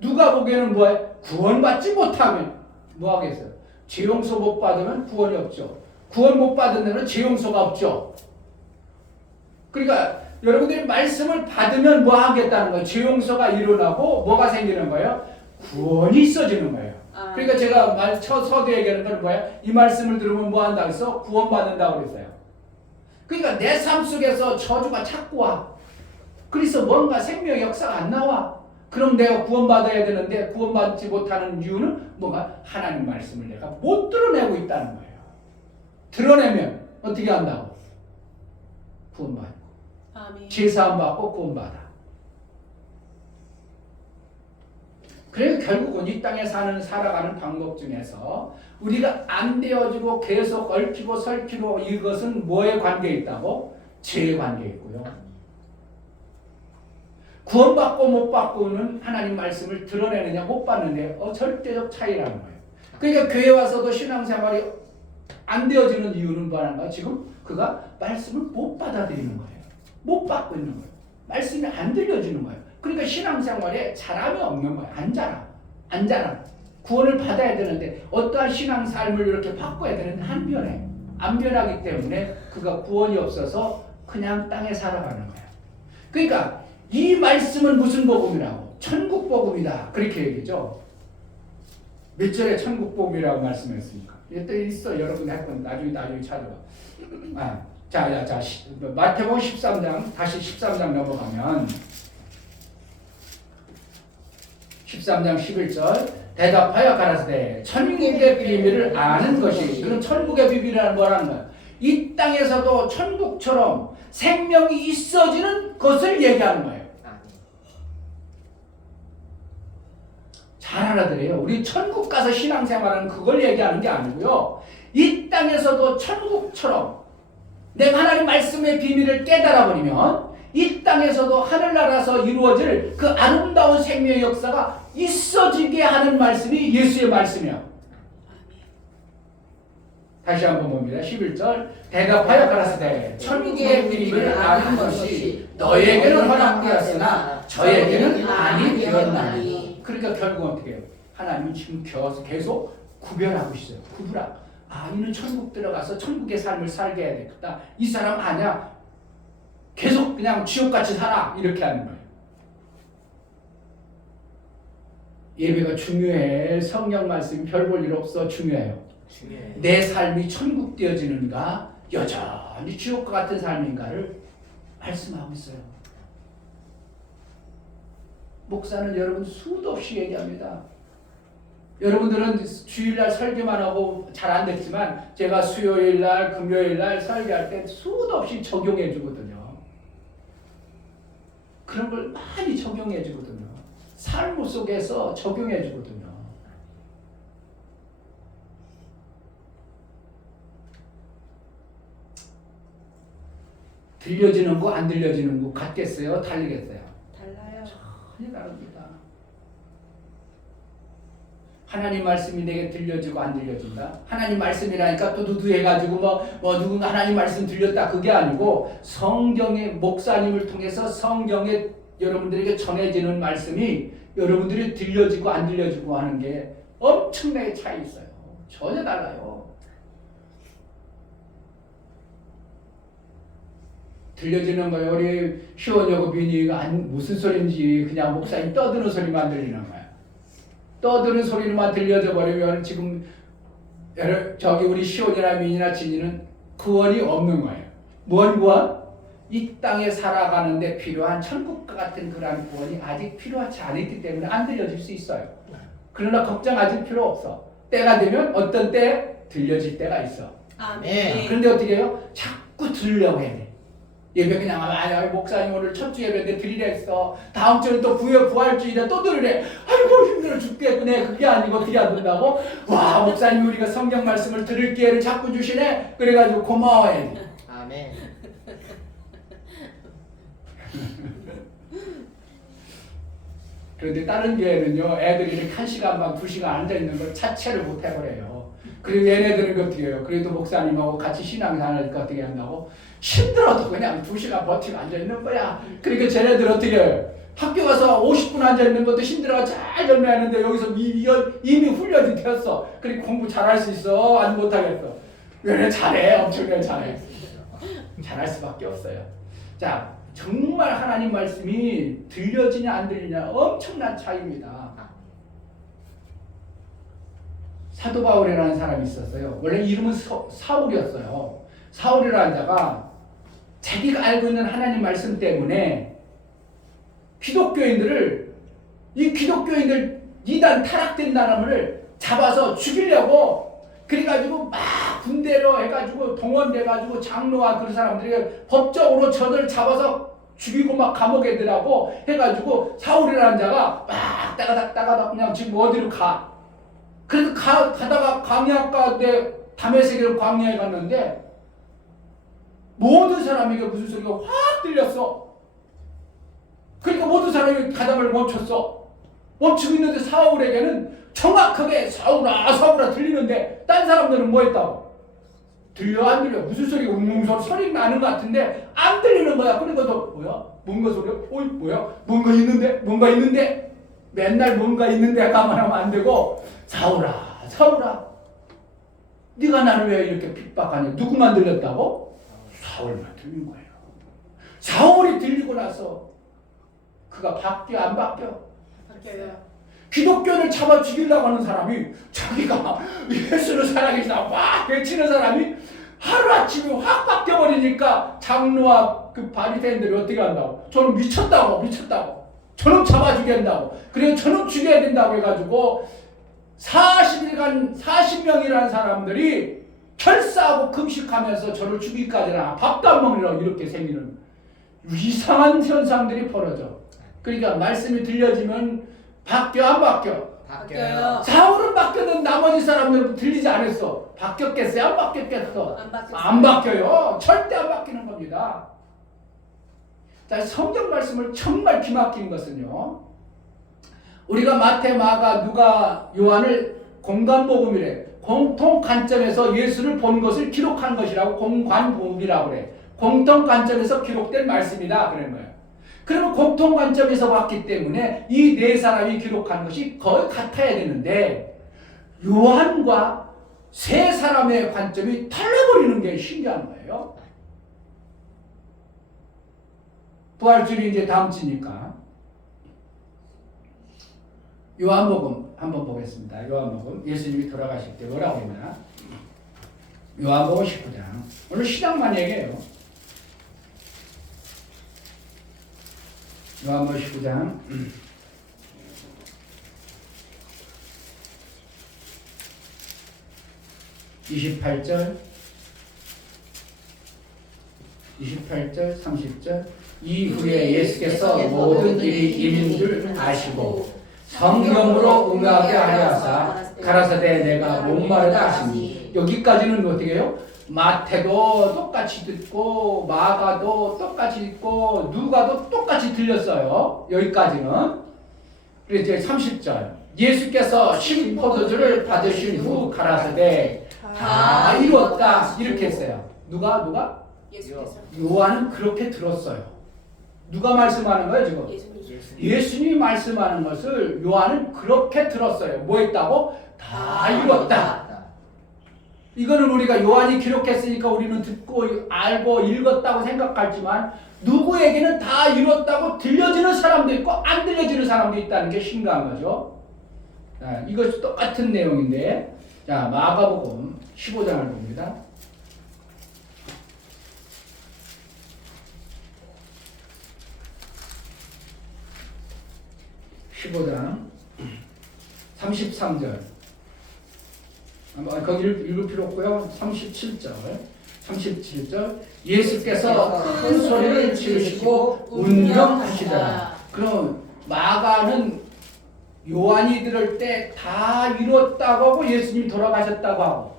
누가 보기에는 뭐해? 구원받지 못하면 뭐 하겠어요? 죄 용서 못 받으면 구원이 없죠. 구원 못 받은 데는 죄 용서가 없죠. 그러니까 여러분들이 말씀을 받으면 뭐 하겠다는 거예요? 죄 용서가 일어나고 뭐가 생기는 거예요? 구원이 있어지는 거예요. 그러니까 제가 서두 얘기하는 건 뭐예요? 이 말씀을 들으면 뭐 한다고 했어? 구원받는다고 그랬어요. 그러니까 내 삶 속에서 저주가 자꾸 와. 그래서 뭔가 생명의 역사가 안 나와. 그럼 내가 구원받아야 되는데 구원받지 못하는 이유는 뭔가 하나님 말씀을 내가 못 드러내고 있다는 거예요. 드러내면 어떻게 한다고? 구원받고. 제사함 받고 구원받아. 그래서 결국은 이 땅에 살아가는 방법 중에서 우리가 안 되어지고 계속 얽히고 설키고 이것은 뭐에 관계에 있다고? 죄에 관계에 있고요. 구원받고 못 받고는 하나님 말씀을 드러내느냐 못 받느냐 절대적 차이라는 거예요. 그러니까 교회 와서도 신앙생활이 안 되어지는 이유는 뭐라는가? 지금 그가 말씀을 못 받아들이는 거예요. 못 받고 있는 거예요. 말씀이 안 들려지는 거예요. 그러니까 신앙생활에 자람이 없는 거예요. 안 자라. 구원을 받아야 되는데 어떠한 신앙 삶을 이렇게 바꿔야 되는데 안 변하기 때문에 그가 구원이 없어서 그냥 땅에 살아가는 거예요. 그러니까 이 말씀은 무슨 복음이라고? 천국 복음이다. 그렇게 얘기죠. 몇 절에 천국 복음이라고 말씀했습니까? 이때 있어. 여러분이 할 건 나중에 찾아봐. 자, 마태복음 13장 다시 13장 넘어가면 13장 11절 대답하여 가라사대 천국의 비밀을 아는 것이. 그럼 천국의 비밀이란 뭐라는 거야? 이 땅에서도 천국처럼 생명이 있어지는 것을 얘기하는 거예요. 잘 알아들어요. 우리 천국 가서 신앙생활은 그걸 얘기하는 게 아니고요. 이 땅에서도 천국처럼 내가 하나님 말씀의 비밀을 깨달아버리면 이 땅에서도 하늘나라에서 이루어질 그 아름다운 생명의 역사가 있어지게 하는 말씀이 예수의 말씀이야. 다시 한번 봅니다. 11절 대답하여 가라사대 천국의 비밀을 아는 것이 너에게는 허락되었으나 저에게는 아니 되었나니. 그러니까 결국은 어떻게 해요? 하나님은 지금 계속 구별하고 있어요. 이는 천국 들어가서 천국의 삶을 살게 해야 되겠다. 이 사람 아니야. 계속 그냥 지옥같이 살아. 이렇게 하는 거예요. 예배가 중요해. 성경 말씀이 별 볼 일 없어. 중요해요. 내 삶이 천국 되어지는가 여전히 지옥과 같은 삶인가를 말씀하고 있어요. 목사는 여러분 수도 없이 얘기합니다. 여러분들은 주일날 설교만 하고 잘 안 됐지만 제가 수요일날 금요일날 설교할 때 수도 없이 적용해 주거든요. 그런 걸 많이 적용해 주거든요. 삶 속에서 적용해 주거든요. 들려지는 거 안 들려지는 거 같겠어요? 다르겠어요? 달라요. 전혀 다릅니다. 하나님 말씀이 내게 들려지고 안 들려진다? 하나님 말씀이라니까 또 누구해가지고 누구 하나님 말씀 들렸다 그게 아니고 성경의 목사님을 통해서 성경에 여러분들에게 전해지는 말씀이 여러분들이 들려지고 안 들려지고 하는 게 엄청나게 차이 있어요. 전혀 달라요. 들려지는 거예요. 우리 시원여고 비니가 무슨 소리인지 그냥 목사님 떠드는 소리만 들리는 거야. 떠드는 소리만 들려져 버리면 지금 우리 시온이나 민이나 진이는 구원이 없는 거예요. 뭔 구원? 이 땅에 살아가는데 필요한 천국과 같은 그러한 구원이 아직 필요하지 않았기 때문에 안 들려질 수 있어요. 그러나 걱정하실 필요 없어. 때가 되면 어떤 때 들려질 때가 있어. 아멘. 그런데 어떻게 해요? 자꾸 들으려고 해야 돼. 예배 그냥 목사님 오늘 첫 주 예배인데 드리랬어. 다음 주는 또 부활주일에 또 들으래. 아이고 힘들어 죽겠구네. 그게 아니고 그게 안 된다고? 와 목사님 우리가 성경 말씀을 들을 기회를 자꾸 주시네. 그래가지고 고마워해. 아멘. 그런데 다른 교회는요 애들이 이렇게 1시간 반 2시간 앉아있는 걸 자체를 못 해버려요. 그리고 얘네들은 어떻게 해요? 그래도 목사님하고 같이 신앙생활하니까 어떻게 한다고? 힘들어도 그냥 2시간 버티고 앉아있는 거야. 그러니까 쟤네들 어떻게 해요? 학교 가서 50분 앉아있는 것도 힘들어 잘 전매하는데 여기서 이미 훈련이 되었어. 그리고 공부 잘할 수 있어? 아니 못하겠어? 얘네 잘해. 엄청나게 잘해. 잘할 수밖에 없어요. 자, 정말 하나님 말씀이 들려지냐 안 들리냐 엄청난 차이입니다. 사도 바울이라는 사람이 있었어요. 원래 이름은 사울이었어요. 사울이라는 자가 자기가 알고 있는 하나님 말씀 때문에 기독교인들 이단 타락된 사람을 잡아서 죽이려고 그래가지고 막 군대로 해가지고 동원돼가지고 장로와 그 사람들이 법적으로 저들 잡아서 죽이고 막 감옥에 들라고 해가지고 사울이라는 자가 막 따가닥 그냥 지금 어디로 가. 그래서 가다가 광야 가운데 다메섹으로 광야에 갔는데 모든 사람에게 무슨 소리가 확 들렸어. 그러니까 모든 사람이 가담을 멈췄어. 멈추고 있는데 사울에게는 정확하게 사울아 들리는데 딴 사람들은 뭐 했다고? 들려 안 들려? 무슨 소리가 웅웅 소리 나는 것 같은데 안 들리는 거야. 그러니까 너 뭐야? 뭔가 소리야? 어이 뭐야? 뭔가 있는데 맨날 뭔가 있는데 가만하면 안 되고 사울아 네가 나를 왜 이렇게 핍박하냐? 누구만 들렸다고? 사울만 들린 거예요. 사울이 들리고 나서 그가 바뀌어 안 바뀌어? 바뀌어요. 기독교를 잡아 죽이려고 하는 사람이 자기가 예수를 살아계시다 막 외치는 사람이 하루아침에 확 바뀌어버리니까 장로와 그 바리새인들이 어떻게 한다고? 저는 미쳤다고 저는 잡아 죽인다고 그래서 저는 죽여야 된다고 해가지고 40일간 40명이라는 사람들이 결사하고 금식하면서 저를 죽이기까지나 밥도 안 먹으려고 이렇게 생기는 이상한 현상들이 벌어져. 그러니까 말씀이 들려지면 바뀌어 안 바뀌어? 바뀌어요. 사울은 바뀌었는데 나머지 사람들은 들리지 않았어. 바뀌었겠어요? 안 바뀌었겠어? 안 바뀌었어요. 안 바뀌어요. 절대 안 바뀌는 겁니다. 자, 성경 말씀을 정말 기막힌 것은요. 우리가 마태, 마가, 누가, 요한을 공관복음이래. 공통 관점에서 예수를 본 것을 기록한 것이라고 공관복음이라고 그래. 공통 관점에서 기록된 말씀이다 그런 거예요. 그러면 공통 관점에서 봤기 때문에 이 네 사람이 기록한 것이 거의 같아야 되는데 요한과 세 사람의 관점이 달라버리는 게 신기한 거예요. 부활주일이 이제 다음 주니까 요한복음 한번 보겠습니다. 요한복음 예수님이 돌아가실 때 뭐라고 했나? 요한복음 19장. 오늘 신앙만 얘기해요. 요한복음 19장 28절 30절 이후에 예수께서 모든 일이 임인 줄 아시고 성경으로 응하게 하여사 가라사대 내가 목마르다 하시니 여기까지는 어떻게 해요? 마태도 똑같이 듣고 마가도 똑같이 듣고 누가도 똑같이 들렸어요. 여기까지는. 그리고 이제 30절 예수께서 신포도주를 받으신 후 가라사대 다 이루었다 이렇게 했어요. 누가? 예수께서. 요한은 그렇게 들었어요. 누가 말씀하는 거예요 지금? 예수님이 말씀하는 것을 요한은 그렇게 들었어요. 뭐 했다고? 다 이루었다. 이거는 우리가 요한이 기록했으니까 우리는 듣고 알고 읽었다고 생각하지만 누구에게는 다 이뤘다고 들려지는 사람도 있고 안 들려지는 사람도 있다는 게 신기한 거죠. 자, 이것이 똑같은 내용인데 자 마가복음 15장을 봅니다. (15장) 33절 거기를 읽을 필요 없고요. 37절 37절 예수께서 큰 소리를 지르시고 운명하시더라. 그럼 마가는 요한이 들을 때 다 이뤘다고 하고 예수님이 돌아가셨다고 하고,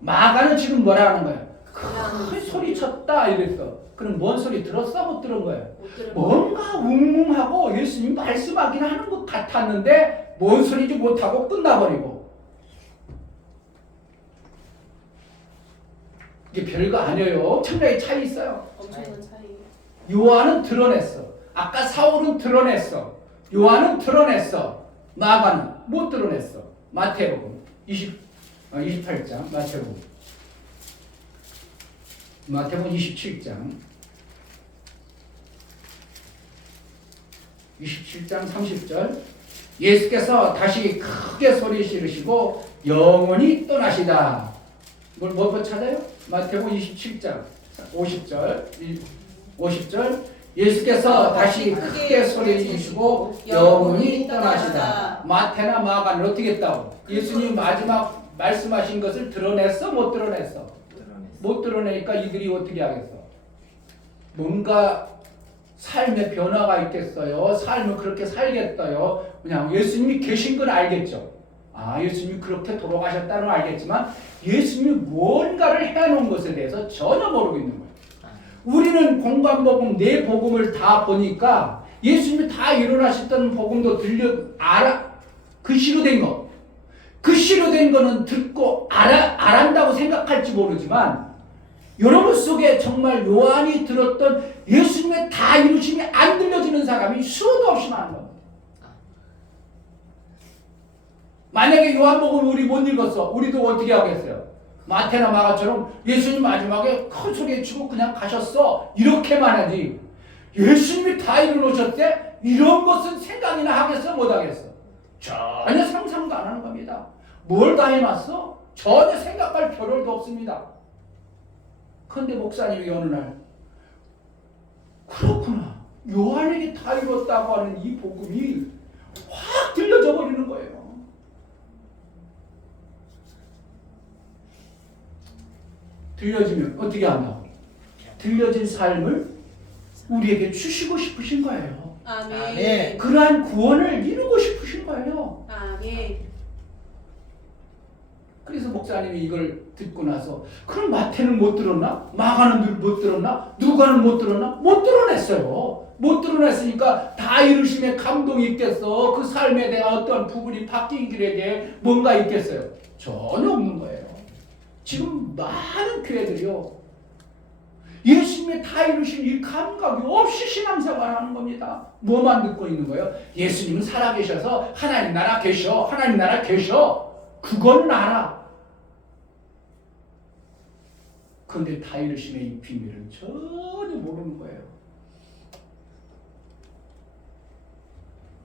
마가는 지금 뭐라 하는 거예요? 큰 소리 쳤다 이랬어. 그럼 뭔 소리 들었어? 못 들은 거예요? 뭔가 웅웅하고 예수님이 말씀하긴 하는 것 같았는데 뭔 소리인지 못하고 끝나버리고. 이게 별거 아니에요. 엄청나게 차이 있어요. 엄청난 차이. 요한은 드러냈어. 아까 사울은 드러냈어. 요한은 드러냈어. 마가는 못 드러냈어. 마태복음 28장 마태복음 27장 30절 예수께서 다시 크게 소리 지르시고 영원히 떠나시다. 이걸 뭐 찾아요? 마태복음 27장 50절 예수께서 다시 크게 소리 지르시고 영원히 떠나시다. 마태나 마가는 어떻게 했다고? 예수님 마지막 말씀하신 것을 드러냈어? 못 드러냈어? 못 드러내니까 이들이 어떻게 하겠어? 뭔가 삶의 변화가 있겠어요? 삶을 그렇게 살겠어요? 그냥 예수님이 계신 건 알겠죠? 아, 예수님이 그렇게 돌아가셨다는 걸 알겠지만 예수님이 뭔가를 해놓은 것에 대해서 전혀 모르고 있는 거예요. 우리는 공관복음 네 복음을 다 보니까 예수님이 다 일어나셨다는 복음도 알아. 글씨로 된 거. 글씨로 된 거는 듣고 알한다고 생각할지 모르지만 여러분 속에 정말 요한이 들었던 예수님의 다 이루심이 안 들려지는 사람이 수도 없이 많은 겁니다. 만약에 요한복음 우리 못 읽었어. 우리도 어떻게 하겠어요? 마태나 마가처럼 예수님 마지막에 큰 소리 치고 그냥 가셨어. 이렇게만 하지. 예수님이 다 이루셨대? 이런 것은 생각이나 하겠어? 못 하겠어? 전혀 상상도 안 하는 겁니다. 뭘 다 해놨어? 전혀 생각할 겨를도 없습니다. 그런데 목사님이 어느 날 그렇구나. 요한에게 다 이뤘다고 하는 이 복음이 확 들려져 버리는 거예요. 들려지면 어떻게 한다고? 들려진 삶을 우리에게 주시고 싶으신 거예요. 아멘. 그러한 구원을 이루고 싶으신 거예요. 아멘. 그래서 목사님이 이걸 듣고 나서 그럼 마태는 못 들었나? 마가는 못 들었나? 누가는 못 들었나? 못 드러냈어요. 못 드러냈으니까 다 이루심에 감동이 있겠어. 그 삶에 대한 어떤 부분이 바뀐 길에게 뭔가 있겠어요? 전혀 없는 거예요. 지금 많은 교회들이요, 예수님의 다 이루신 이 감각이 없이 신앙생활을 하는 겁니다. 뭐만 듣고 있는 거예요? 예수님은 살아계셔서 하나님 나라 계셔. 하나님 나라 계셔. 그거는 알아. 그런데 다 이루심의 이 비밀은 전혀 모르는 거예요.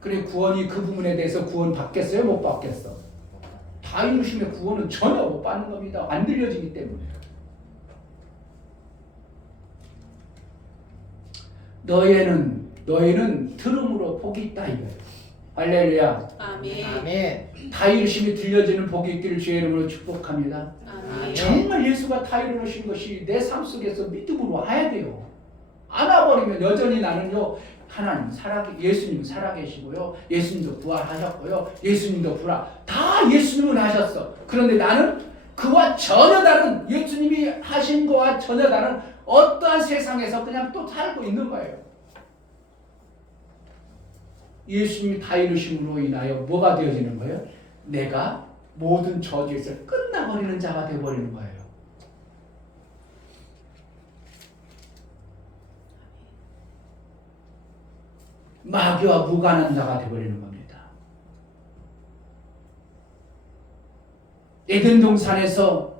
그래, 구원이 그 부분에 대해서 구원 받겠어요? 못 받겠어? 다 이루심의 구원은 전혀 못 받는 겁니다. 안 들려지기 때문에. 너희는 들음으로 복이 있다 이거예요. 할렐루야. 아멘. 다 이루심이 들려지는 복이 있기를 주의 이름으로 축복합니다. 아멘. 정말 예수가 다 이루신 것이 내 삶 속에서 믿음으로 와야 돼요. 안 와버리면 여전히 나는요, 하나님 예수님 살아계시고요, 예수님도 부활하셨고요, 예수님도 다 예수님은 하셨어. 그런데 나는 그와 전혀 다른, 예수님이 하신 거와 전혀 다른 어떠한 세상에서 그냥 또 살고 있는 거예요. 예수님이 다 이루심으로 인하여 뭐가 되어지는 거예요? 내가 모든 저주에서 끝나버리는 자가 되어버리는 거예요. 마귀와 무관한 자가 되어버리는 겁니다. 에덴 동산에서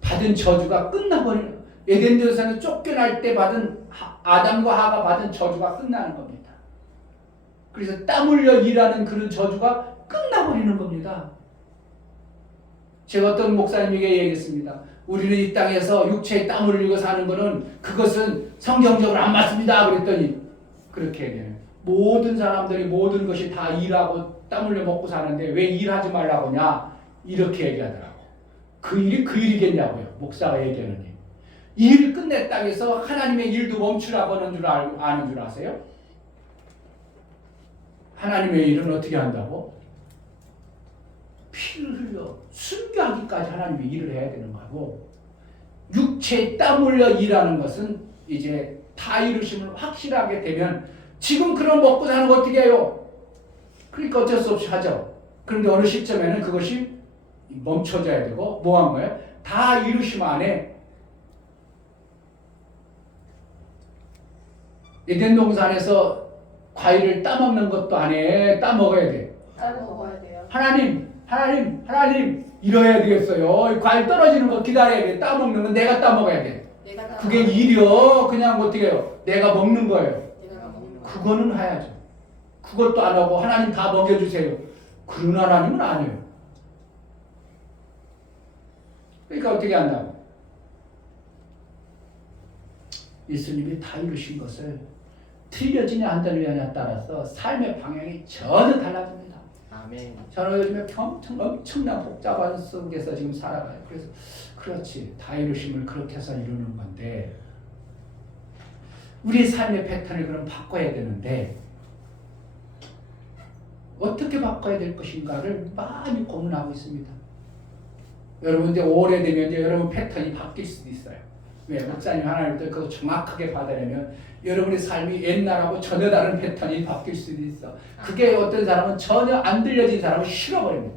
받은 저주가 끝나버리는, 에덴 동산에서 쫓겨날 때 받은 아담과 하가 받은 저주가 끝나는 겁니다. 그래서 땀 흘려 일하는 그런 저주가 끝나버리는 겁니다. 제가 어떤 목사님에게 얘기했습니다. 우리는 이 땅에서 육체에 땀 흘리고 사는 것은 그것은 성경적으로 안 맞습니다. 그랬더니 그렇게 얘기해요. 모든 사람들이 모든 것이 다 일하고 땀 흘려 먹고 사는데 왜 일하지 말라고 하냐? 이렇게 얘기하더라고. 그 일이 그 일이겠냐고요. 목사가 얘기하는 일. 일을 끝냈다고 해서 하나님의 일도 멈추라고 하는 줄 아는 줄 아세요? 하나님의 일은 어떻게 한다고? 피를 흘려 순교하기까지 하나님의 일을 해야 되는 거고, 육체에 땀 흘려 일하는 것은 이제 다 이루심을 확실하게 되면 지금 그런 먹고 사는 거 어떻게 해요? 그러니까 어쩔 수 없이 하죠. 그런데 어느 시점에는 그것이 멈춰져야 되고 뭐 한 거예요? 다 이루심 안에 에덴 동산에서 과일을 따먹는 것도 아니에요. 따먹어야 돼. 먹어야 돼요. 하나님 이뤄야 되겠어요. 과일 떨어지는 거 기다려야 돼. 따먹는 건 내가 따먹어야 돼. 내가 그게 일이요. 그냥 어떻게 해요? 내가 먹는 거예요. 내가 먹는 거. 그거는 해야죠. 그것도 안 하고 하나님 다 먹여주세요. 그런 하나님은 아니에요. 그러니까 어떻게 한다고? 예수님이 다 이루신 것을 틀려지냐 안 틀려지냐에 따라서 삶의 방향이 전혀 달라집니다. 아멘. 저는 요즘에 엄청난 복잡한 속에서 지금 살아가요. 그래서 그렇지, 다 이루심을 그렇게 해서 이루는 건데 우리의 삶의 패턴을 그럼 바꿔야 되는데 어떻게 바꿔야 될 것인가를 많이 고민하고 있습니다. 여러분 이제 오래되면 이제 여러분 패턴이 바뀔 수도 있어요. 왜? 목사님 하나님께 그거 정확하게 받으려면 여러분의 삶이 옛날하고 전혀 다른 패턴이 바뀔 수도 있어. 그게 어떤 사람은 전혀 안 들려진 사람은 싫어버립니다.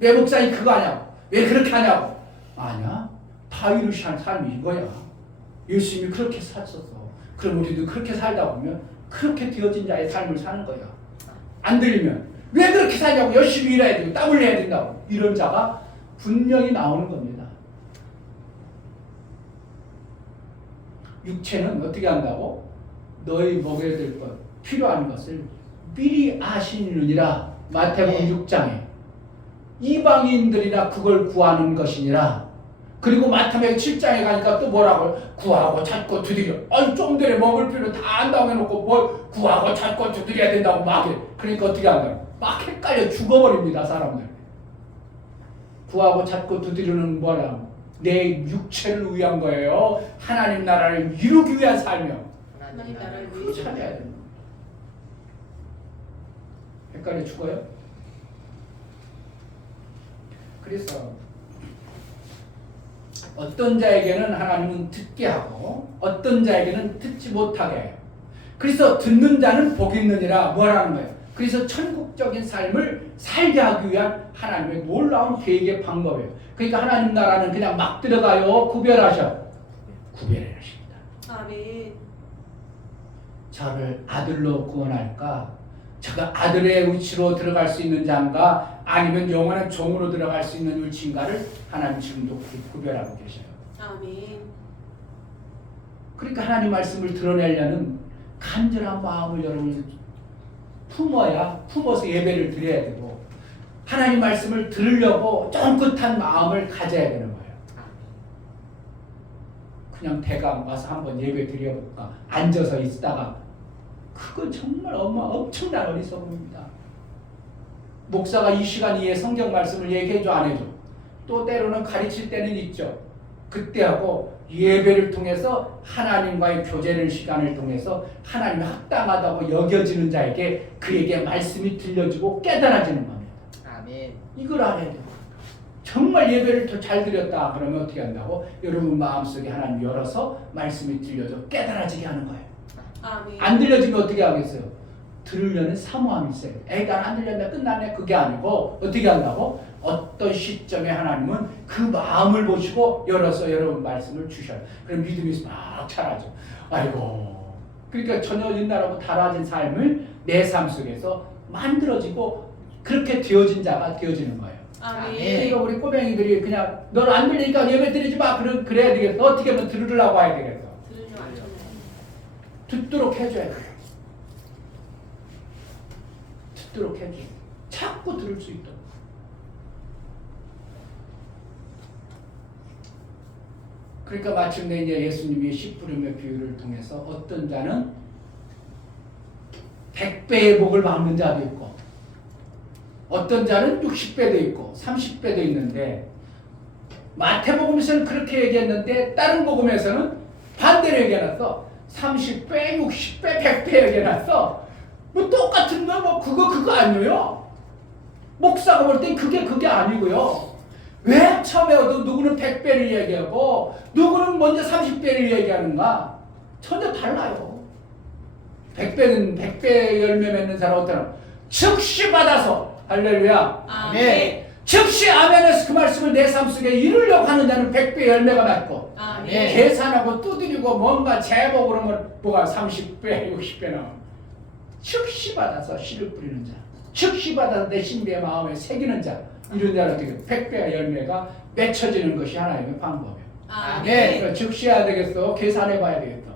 왜 목사님 그거 하냐고? 왜 그렇게 하냐고? 아니야. 다 이루신 삶이 이거야. 예수님이 그렇게 사셨어. 그럼 우리도 그렇게 살다 보면 그렇게 되어진 자의 삶을 사는 거야. 안 들리면 왜 그렇게 살냐고, 열심히 일해야 되고 땀 흘려야 된다고, 이런 자가 분명히 나오는 겁니다. 육체는 어떻게 한다고? 너희 먹여야 될 것, 필요한 것을 미리 아시느니라. 마태복음 6장에 이방인들이나 그걸 구하는 것이니라. 그리고 마태복음 7장에 가니까 또 뭐라고? 구하고 찾고 두드려. 아니 좀 전에 먹을 필요 다 안다고 해놓고 뭘 구하고 찾고 두드려야 된다고 막 해. 그러니까 어떻게 한다고? 막 헷갈려 죽어버립니다, 사람들. 구하고 찾고 두드리는 뭐라고? 내 육체를 위한 거예요. 하나님 나라를 이루기 위한 삶이요. 하나님 나라를 그거 찾아야 됩니다. 헷갈려 죽어요? 그래서 어떤 자에게는 하나님은 듣게 하고 어떤 자에게는 듣지 못하게 해요. 그래서 듣는 자는 복이 있느니라 뭐라는 거예요? 그래서 천국적인 삶을 살게 하기 위한 하나님의 놀라운 계획의 방법이에요. 그러니까 하나님 나라는 그냥 막 들어가요? 구별하셔? 구별을 하십니다. 아멘. 저를 아들로 구원할까? 제가 아들의 위치로 들어갈 수 있는 자인가? 아니면 영원한 종으로 들어갈 수 있는 위치인가를 하나님 지금도 구별하고 계셔요. 아멘. 그러니까 하나님 말씀을 드러내려는 간절한 마음을 여러분 품어서 예배를 드려야 되고, 하나님 말씀을 들으려고 쫑긋한 마음을 가져야 되는 거예요. 그냥 대강 와서 한번 예배 드려볼까? 앉아서 있다가 그건 정말 엄청난 어리석음입니다. 목사가 이 시간 이에 성경 말씀을 얘기해줘 안 해줘? 또 때로는 가르칠 때는 있죠. 그때하고 예배를 통해서 하나님과의 교제를 시간을 통해서 하나님이 합당하다고 여겨지는 자에게 그에게 말씀이 들려지고 깨달아지는 겁니다. 아멘. 이걸 알아야 돼요. 정말 예배를 더 잘 드렸다 그러면 어떻게 한다고? 여러분 마음속에 하나님 열어서 말씀이 들려져 깨달아지게 하는 거예요. 아멘. 안 들려지면 어떻게 하겠어요? 들으려는 사모함이 있어요. 에이 난 안 들렸네 끝났네 그게 아니고 어떻게 한다고? 어떤 시점에 하나님은 그 마음을 보시고 열어서 여러분 말씀을 주셔요. 그럼 믿음이 막 자라죠. 아이고. 그러니까 전혀 옛날하고 달라진 삶을 내 삶 속에서 만들어지고 그렇게 되어진 자가 되어지는 거예요. 아멘. 그러니까 우리 꼬맹이들이 그냥 너는 안 들리니까 예배 드리지 마 그래야 되겠어. 어떻게 하면 들으려고 해야 되겠어. 들으려 안 좋네. 듣도록 해줘야 돼요. 듣도록 해줘. 자꾸 들을 수 있도록. 그러니까 마침내 이제 예수님이 씨 뿌림의 비유를 통해서 어떤 자는 100배의 복을 받는 자도 있고 어떤 자는 60배도 있고 30배도 있는데 마태복음에서는 그렇게 얘기했는데 다른 복음에서는 반대로 얘기해놨어. 30배, 60배, 100배 얘기해놨어. 뭐 똑같은 거 뭐 그거 아니에요. 목사가 볼 땐 그게 아니고요. 왜 처음에도 누구는 100배를 얘기하고 누구는 먼저 30배를 얘기하는가? 전혀 달라요. 100배는 100배 열매 맺는 사람 어때요? 즉시 받아서 할렐루야. 아멘. 즉시 아멘에서 그 말씀을 내 삶 속에 이루려고 하는 자는 100배 열매가 맺고 아멘. 계산하고 두드리고 뭔가 제보 그러면 뭐가 30배 60배 나오는 즉시 받아서 씨를 뿌리는 자, 즉시 받아서 내 신비의 마음에 새기는 자, 이런 자는 어떻게 100배의 열매가 맺혀지는 것이 하나님의 방법이에요. 아멘. 그러니까 즉시 해야 되겠어. 계산해 봐야 되겠어.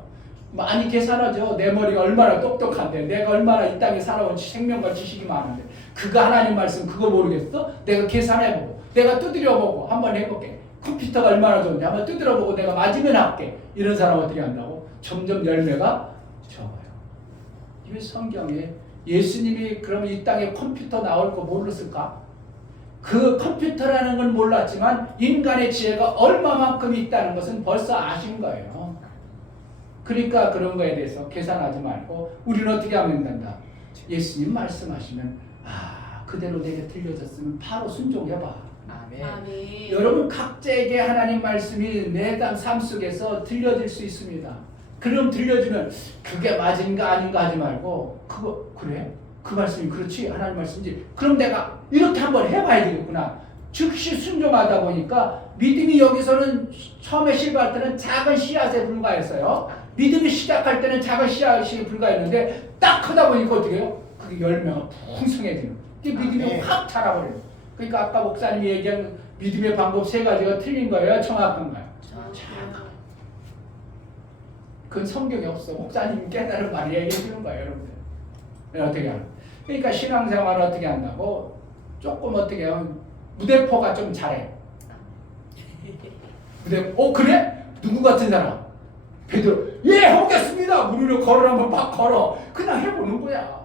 많이 계산하죠. 내 머리가 얼마나 똑똑한데, 내가 얼마나 이 땅에 살아온 생명과 지식이 많은데, 그거 하나님 말씀 그거 모르겠어? 내가 계산해보고, 내가 두드려보고 한번 해볼게. 컴퓨터가 얼마나 좋은지 한번 두드려보고 내가 맞으면 할게. 이런 사람 어떻게 한다고? 점점 열매가 적어요. 이 성경에 예수님이 그러면 이 땅에 컴퓨터 나올 거 몰랐을까? 그 컴퓨터라는 건 몰랐지만 인간의 지혜가 얼마만큼 있다는 것은 벌써 아신 거예요. 그러니까 그런 거에 대해서 계산하지 말고 우리는 어떻게 하면 된다? 예수님 말씀하시면 그대로 내게 들려졌으면 바로 순종해봐. 아멘. 아멘. 여러분 각자에게 하나님 말씀이 내 삶 속에서 들려질 수 있습니다. 그럼 들려주면 그게 맞은가 아닌가 하지 말고 그거 그래? 그 말씀이 그렇지? 하나님 말씀이지? 그럼 내가 이렇게 한번 해봐야 되겠구나. 즉시 순종하다 보니까 믿음이 여기서는 처음에 시작할 때는 작은 씨앗에 불과했어요. 믿음이 시작할 때는 작은 씨앗이 불과했는데 딱 하다 보니까 어떻게 해요? 그게 열매가 풍성해지는 거예요. 믿음이 확 자라버려요. 그러니까 아까 목사님이 얘기한 믿음의 방법 3가지가 틀린 거예요? 정확한가요? 그건 성경에 없어. 목사님이 깨달은 말을 얘기해 주는 거예요, 여러분들. 어떻게 하는? 그러니까 신앙생활을 어떻게 한다고? 조금 어떻게 하면 무대포가 좀 잘해. 그래? 누구 같은 사람? 베드로, 예, 하겠습니다. 무릎을 걸으라면 막 걸어. 그냥 해보는 거야.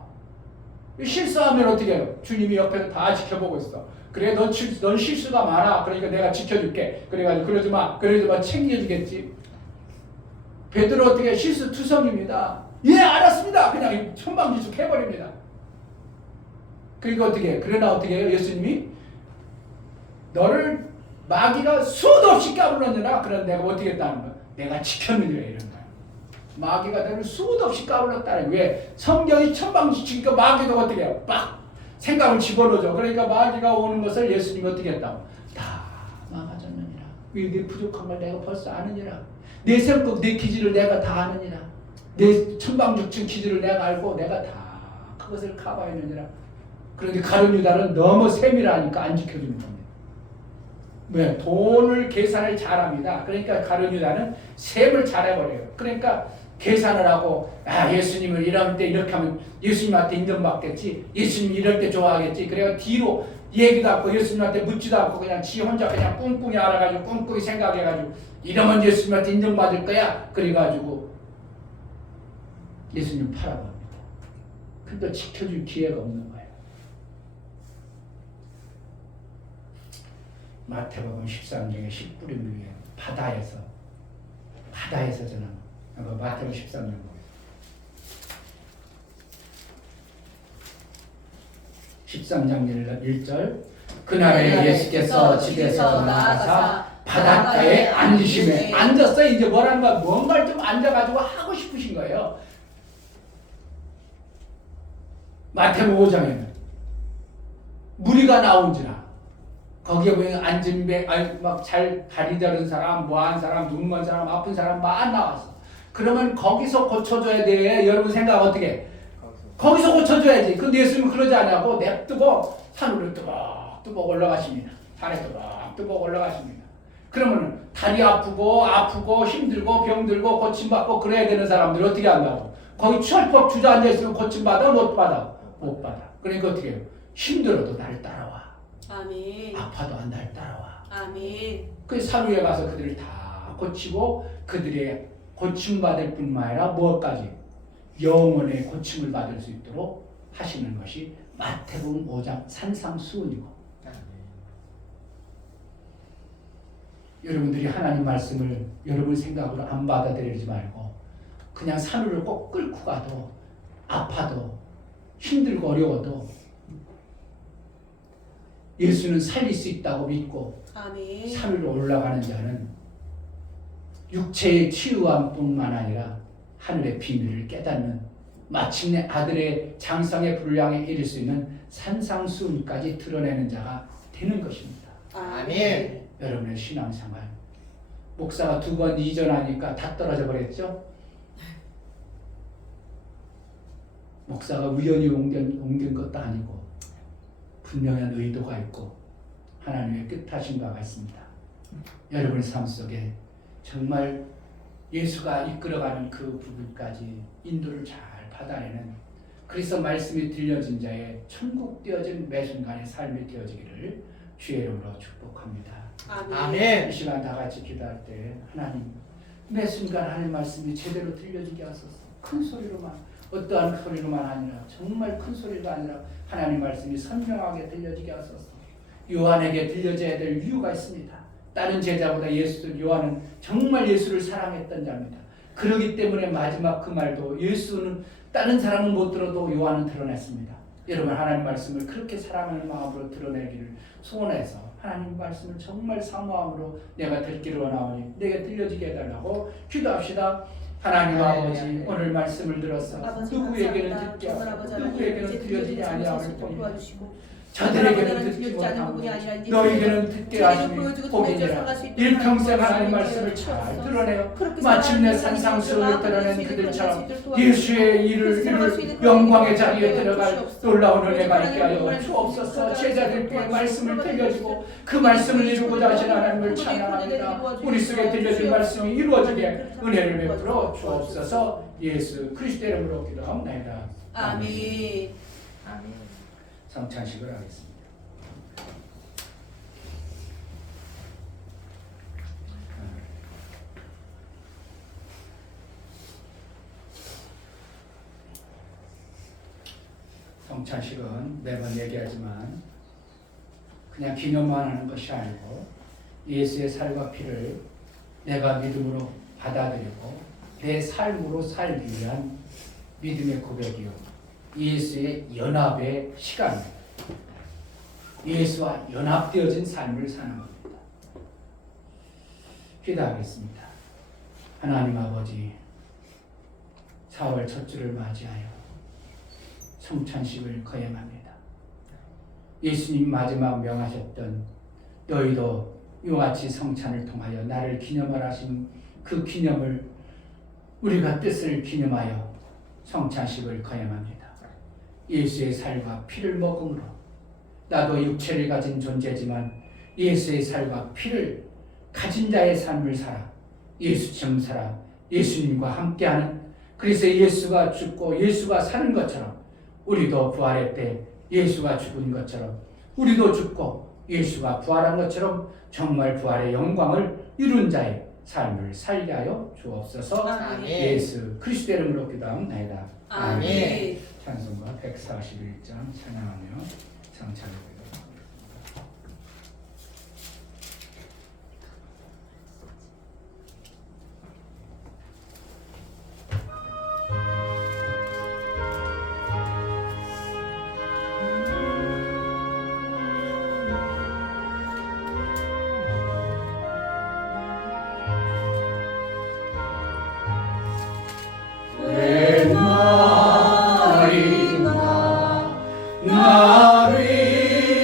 실수하면 어떻게 해요? 주님이 옆에서 다 지켜보고 있어. 그래, 넌 실수가 많아. 그러니까 내가 지켜줄게. 그래가지고 그러지 마 챙겨주겠지. 베드로 어떻게 실수투성입니다. 예, 알았습니다. 그냥 천방지축 해버립니다. 그러니까 어떻게 해? 그러나 어떻게 해요? 예수님이 너를 마귀가 수도 없이 까불었느라 그런 내가 어떻게 했다는 거야? 내가 지켰느니라 이런 거야. 마귀가 너를 수도 없이 까불었다는 거야. 왜? 성경이 천방지축이니까 마귀도 어떻게 해요? 빡! 생각을 집어넣어줘. 그러니까 마귀가 오는 것을 예수님이 어떻게 했다고? 다 막아줬느니라. 왜 내 부족한 걸 내가 벌써 아느니라. 내 성격, 내 기질을 내가 다 아느니라. 내 천방지축 기질을 내가 알고 내가 다 그것을 커버했느니라. 그런데 가룟 유다는 너무 세밀하니까 안 지켜주는 겁니다. 왜? 돈을 계산을 잘합니다. 그러니까 가룟 유다는 셈을 잘해버려요. 그러니까 계산을 하고 예수님을 이럴 때 이렇게 하면 예수님한테 인정받겠지. 예수님 이럴 때 좋아하겠지. 그래서 뒤로 얘기도 않고 예수님한테 묻지도 않고 그냥 지 혼자 그냥 꿍꿍이 알아가지고 꿍꿍이 생각해가지고 이러면 예수님한테 인정받을 거야. 그래가지고 예수님 팔아버립니다. 근데 지켜줄 기회가 없는 거예요. 마태복음 13장에 씨 뿌리는 위에 바다에서 저는 마태복음 13장 보겠습니다. 13장 1절 그날에 예수께서 집에서 나가사 바닷가에 앉으시매 앉았어요. 이제 뭔가를 좀 앉아가지고 하고 싶으신 거예요. 마태복음 5장에는 무리가 나온지라 거기에 보면 앉은 배, 막 잘 다리 저른 사람, 뭐한 사람, 눈 먼 사람, 아픈 사람 막 나왔어. 그러면 거기서 고쳐줘야 돼. 여러분 생각 어떻게 해? 거기서 고쳐줘야지. 근데 예수님은 그러지 않냐고 냅두고 산으로 뚜벅뚜벅 올라가십니다. 산에 뚜벅뚜벅 올라가십니다. 그러면 다리 아프고 힘들고 병들고 고침받고 그래야 되는 사람들 어떻게 한다고? 거기 철퍽 주저앉아있으면 고침받아? 못 받아? 못 받아. 그러니까 어떻게 해요? 힘들어도 나를 따라와. 아멘. 아파도 날 따라와. 아멘. 그 산 위에 가서 그들을 다 고치고 그들의 고침받을 뿐만 아니라 무엇까지? 영혼의 고침을 받을 수 있도록 하시는 것이 마태복음 5장 산상수훈이고 여러분들이 하나님 말씀을 여러분 생각으로 안 받아들이지 말고 그냥 산으로 꼭 끌고 가도 아파도 힘들고 어려워도 예수는 살릴 수 있다고 믿고 아멘. 산으로 올라가는 자는 육체의 치유함뿐만 아니라 하늘의 비밀을 깨닫는 마침내 아들의 장성의 분량에 이를 수 있는 산상수훈까지 드러내는 자가 되는 것입니다. 아멘. 여러분의 신앙생활 목사가 2번 이전하니까 다 떨어져 버렸죠? 목사가 우연히 옮긴 것도 아니고 분명한 의도가 있고 하나님의 뜻하신 바가 있습니다. 여러분의 삶 속에 정말 예수가 이끌어가는 그 부분까지 인도를 잘 받아내는 그래서 말씀이 들려진 자의 천국 되어진 매 순간의 삶이 되어지기를 주의 이름으로 축복합니다. 아멘. 이 시간 다 같이 기도할 때 하나님 매 순간 하나님 말씀이 제대로 들려지게 하소서. 큰 소리로만 어떠한 소리로만 아니라 정말 큰 소리가 아니라 하나님 말씀이 선명하게 들려지게 하소서. 요한에게 들려져야 될 이유가 있습니다. 다른 제자보다 요한은 정말 예수를 사랑했던 자입니다. 그렇기 때문에 마지막 그 말도 예수는 다른 사람은 못 들어도 요한은 드러냈습니다. 여러분 하나님 말씀을 그렇게 사랑하는 마음으로 드러내기를 소원해서 하나님 말씀을 정말 사모함으로 내가 듣기를 원하오니 내게 들려지게 해달라고 기도합시다. 하나님 아버지 오늘 말씀을 들어서 누구에게는 듣게 하고 누구에게는 들려지지 아니함을 보니 저들에게는 듣지 못하고 너희에게는 듣게 하시니 복이니라. 일평생 하나님 말씀을 잘 드러내어 마침내 산상수훈을 드러낸 그들처럼 예수의 일을 이룰 영광의 자리에 들어갈 놀라운 은혜가 있게 하여 주옵소서. 제자들께 말씀을 들려주고 그 말씀을 이루고자 하신 하나님을 찬양합니다. 우리 속에 들려진 말씀이 이루어지게 은혜를 베풀어 주옵소서. 예수 그리스도 이름으로 기도합니다. 아멘. 아멘. 성찬식을 하겠습니다. 성찬식은 매번 얘기하지만 그냥 기념만 하는 것이 아니고 예수의 살과 피를 내가 믿음으로 받아들이고 내 삶으로 살기 위한 믿음의 고백이요 예수의 연합의 시간입니다. 예수와 연합되어진 삶을 사는 겁니다. 기도하겠습니다. 하나님 아버지 4월 첫 주를 맞이하여 성찬식을 거행합니다. 예수님 마지막 명하셨던 너희도 이와 같이 성찬을 통하여 나를 기념하라 하신 그 기념을 우리가 뜻을 기념하여 성찬식을 거행합니다. 예수의 살과 피를 먹음으로 나도 육체를 가진 존재지만 예수의 살과 피를 가진 자의 삶을 살아 예수처럼 살아 예수님과 함께하는 그래서 예수가 죽고 예수가 사는 것처럼 우리도 부활의 때 예수가 죽은 것처럼 우리도 죽고 예수가 부활한 것처럼 정말 부활의 영광을 이룬 자의 삶을 살게 하여 주옵소서. 아멘. 예수 그리스도 이름으로 기도합니다. 아멘. 찬송가 141장 찬양하며 성찬을 드립니다. 나를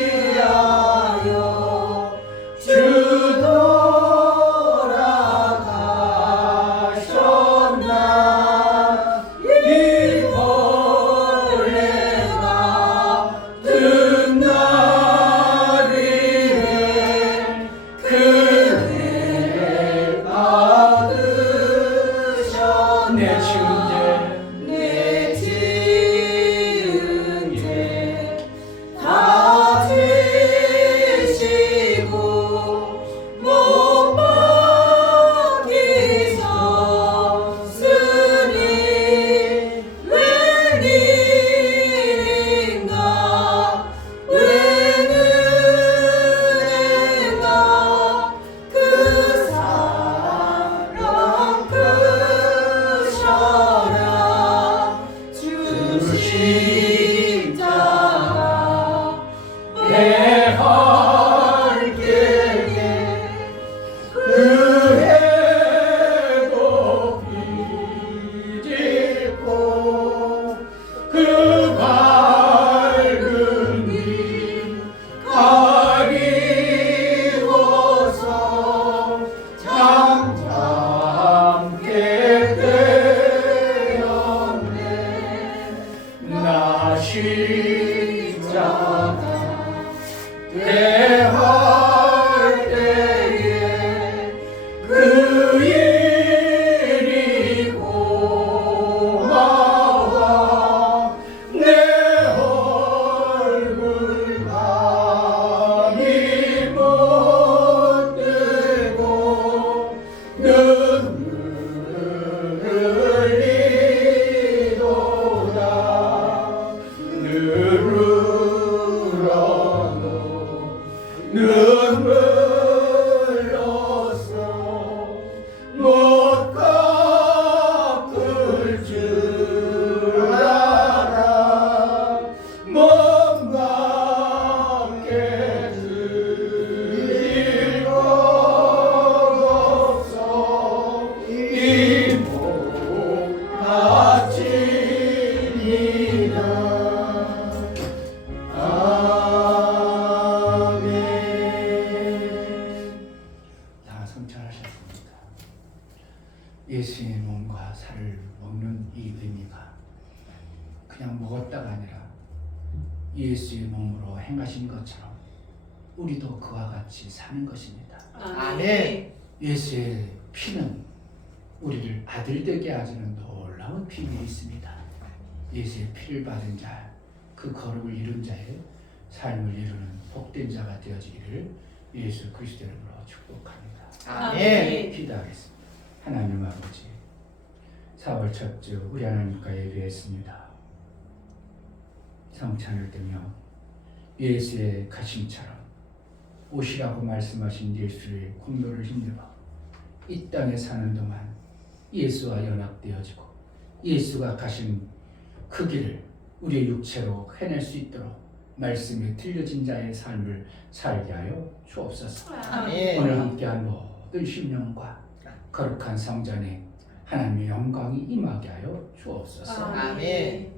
십자가 대할 때에 그 일이 고마워 내 얼굴 감히 못 뜨고 눈물을 흘리도다 눈물로써 못 갚을 줄 알아 못 받게 드릴 것 없어 이목 바칩니다. 다 성찰하셨습니까? 예수의 몸과 살을 먹는 이 의미가 그냥 먹었다가 아니라 예수의 몸으로 행하신 것처럼 우리도 그와 같이 사는 것입니다. 아멘. 예수의 피는 우리를 아들 되게 하시는 놀라운 비밀이 있습니다. 예수의 피를 받은 자, 그 거룩을 이룬 자의 삶을 이루는 복된 자가 되어지기를 예수 그리스도 이름으로 축복합니다. 아멘. 기도하겠습니다. 하나님 아버지, 4월 첫 주 우리 하나님과 예배했습니다. 성찬을 뜨며 예수의 가심처럼 오시라고 말씀하신 예수의 공로를 힘입어 이 땅에 사는 동안 예수와 연합되어지고 예수가 가신 그 길을 우리의 육체로 해낼 수 있도록 말씀이 들려진 자의 삶을 살게 하여 주옵소서. 아멘. 오늘 함께한 모든 심령과 거룩한 성전에 하나님의 영광이 임하게 하여 주옵소서. 아멘.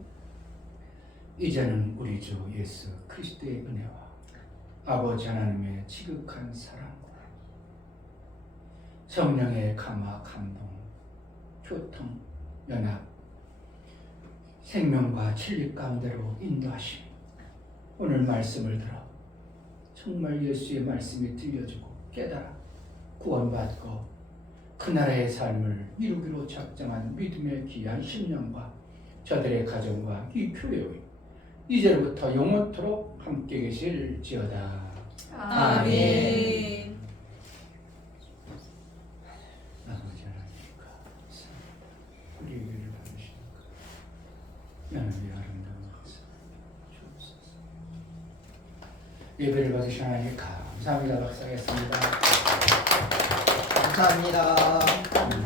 이제는 우리 주 예수 그리스도의 은혜와 아버지 하나님의 지극한 사랑과 성령의 감화 감동 교통 연합 생명과 진리 가운데로 인도하시니 오늘 말씀을 들어 정말 예수의 말씀이 들려지고 깨달아 구원받고 그 나라의 삶을 이루기로 작정한 믿음의 귀한 심령과 저들의 가정과 이 교회의 이제부터 영원토록 함께 계실지어다. 아멘. 아버지 하나님과 우리 예배를 받으시니까 하나님의 아름다운 역사 주옵소서. 예배를 받으신 하나님 감사합니다. 박사겠습니다. 감사합니다.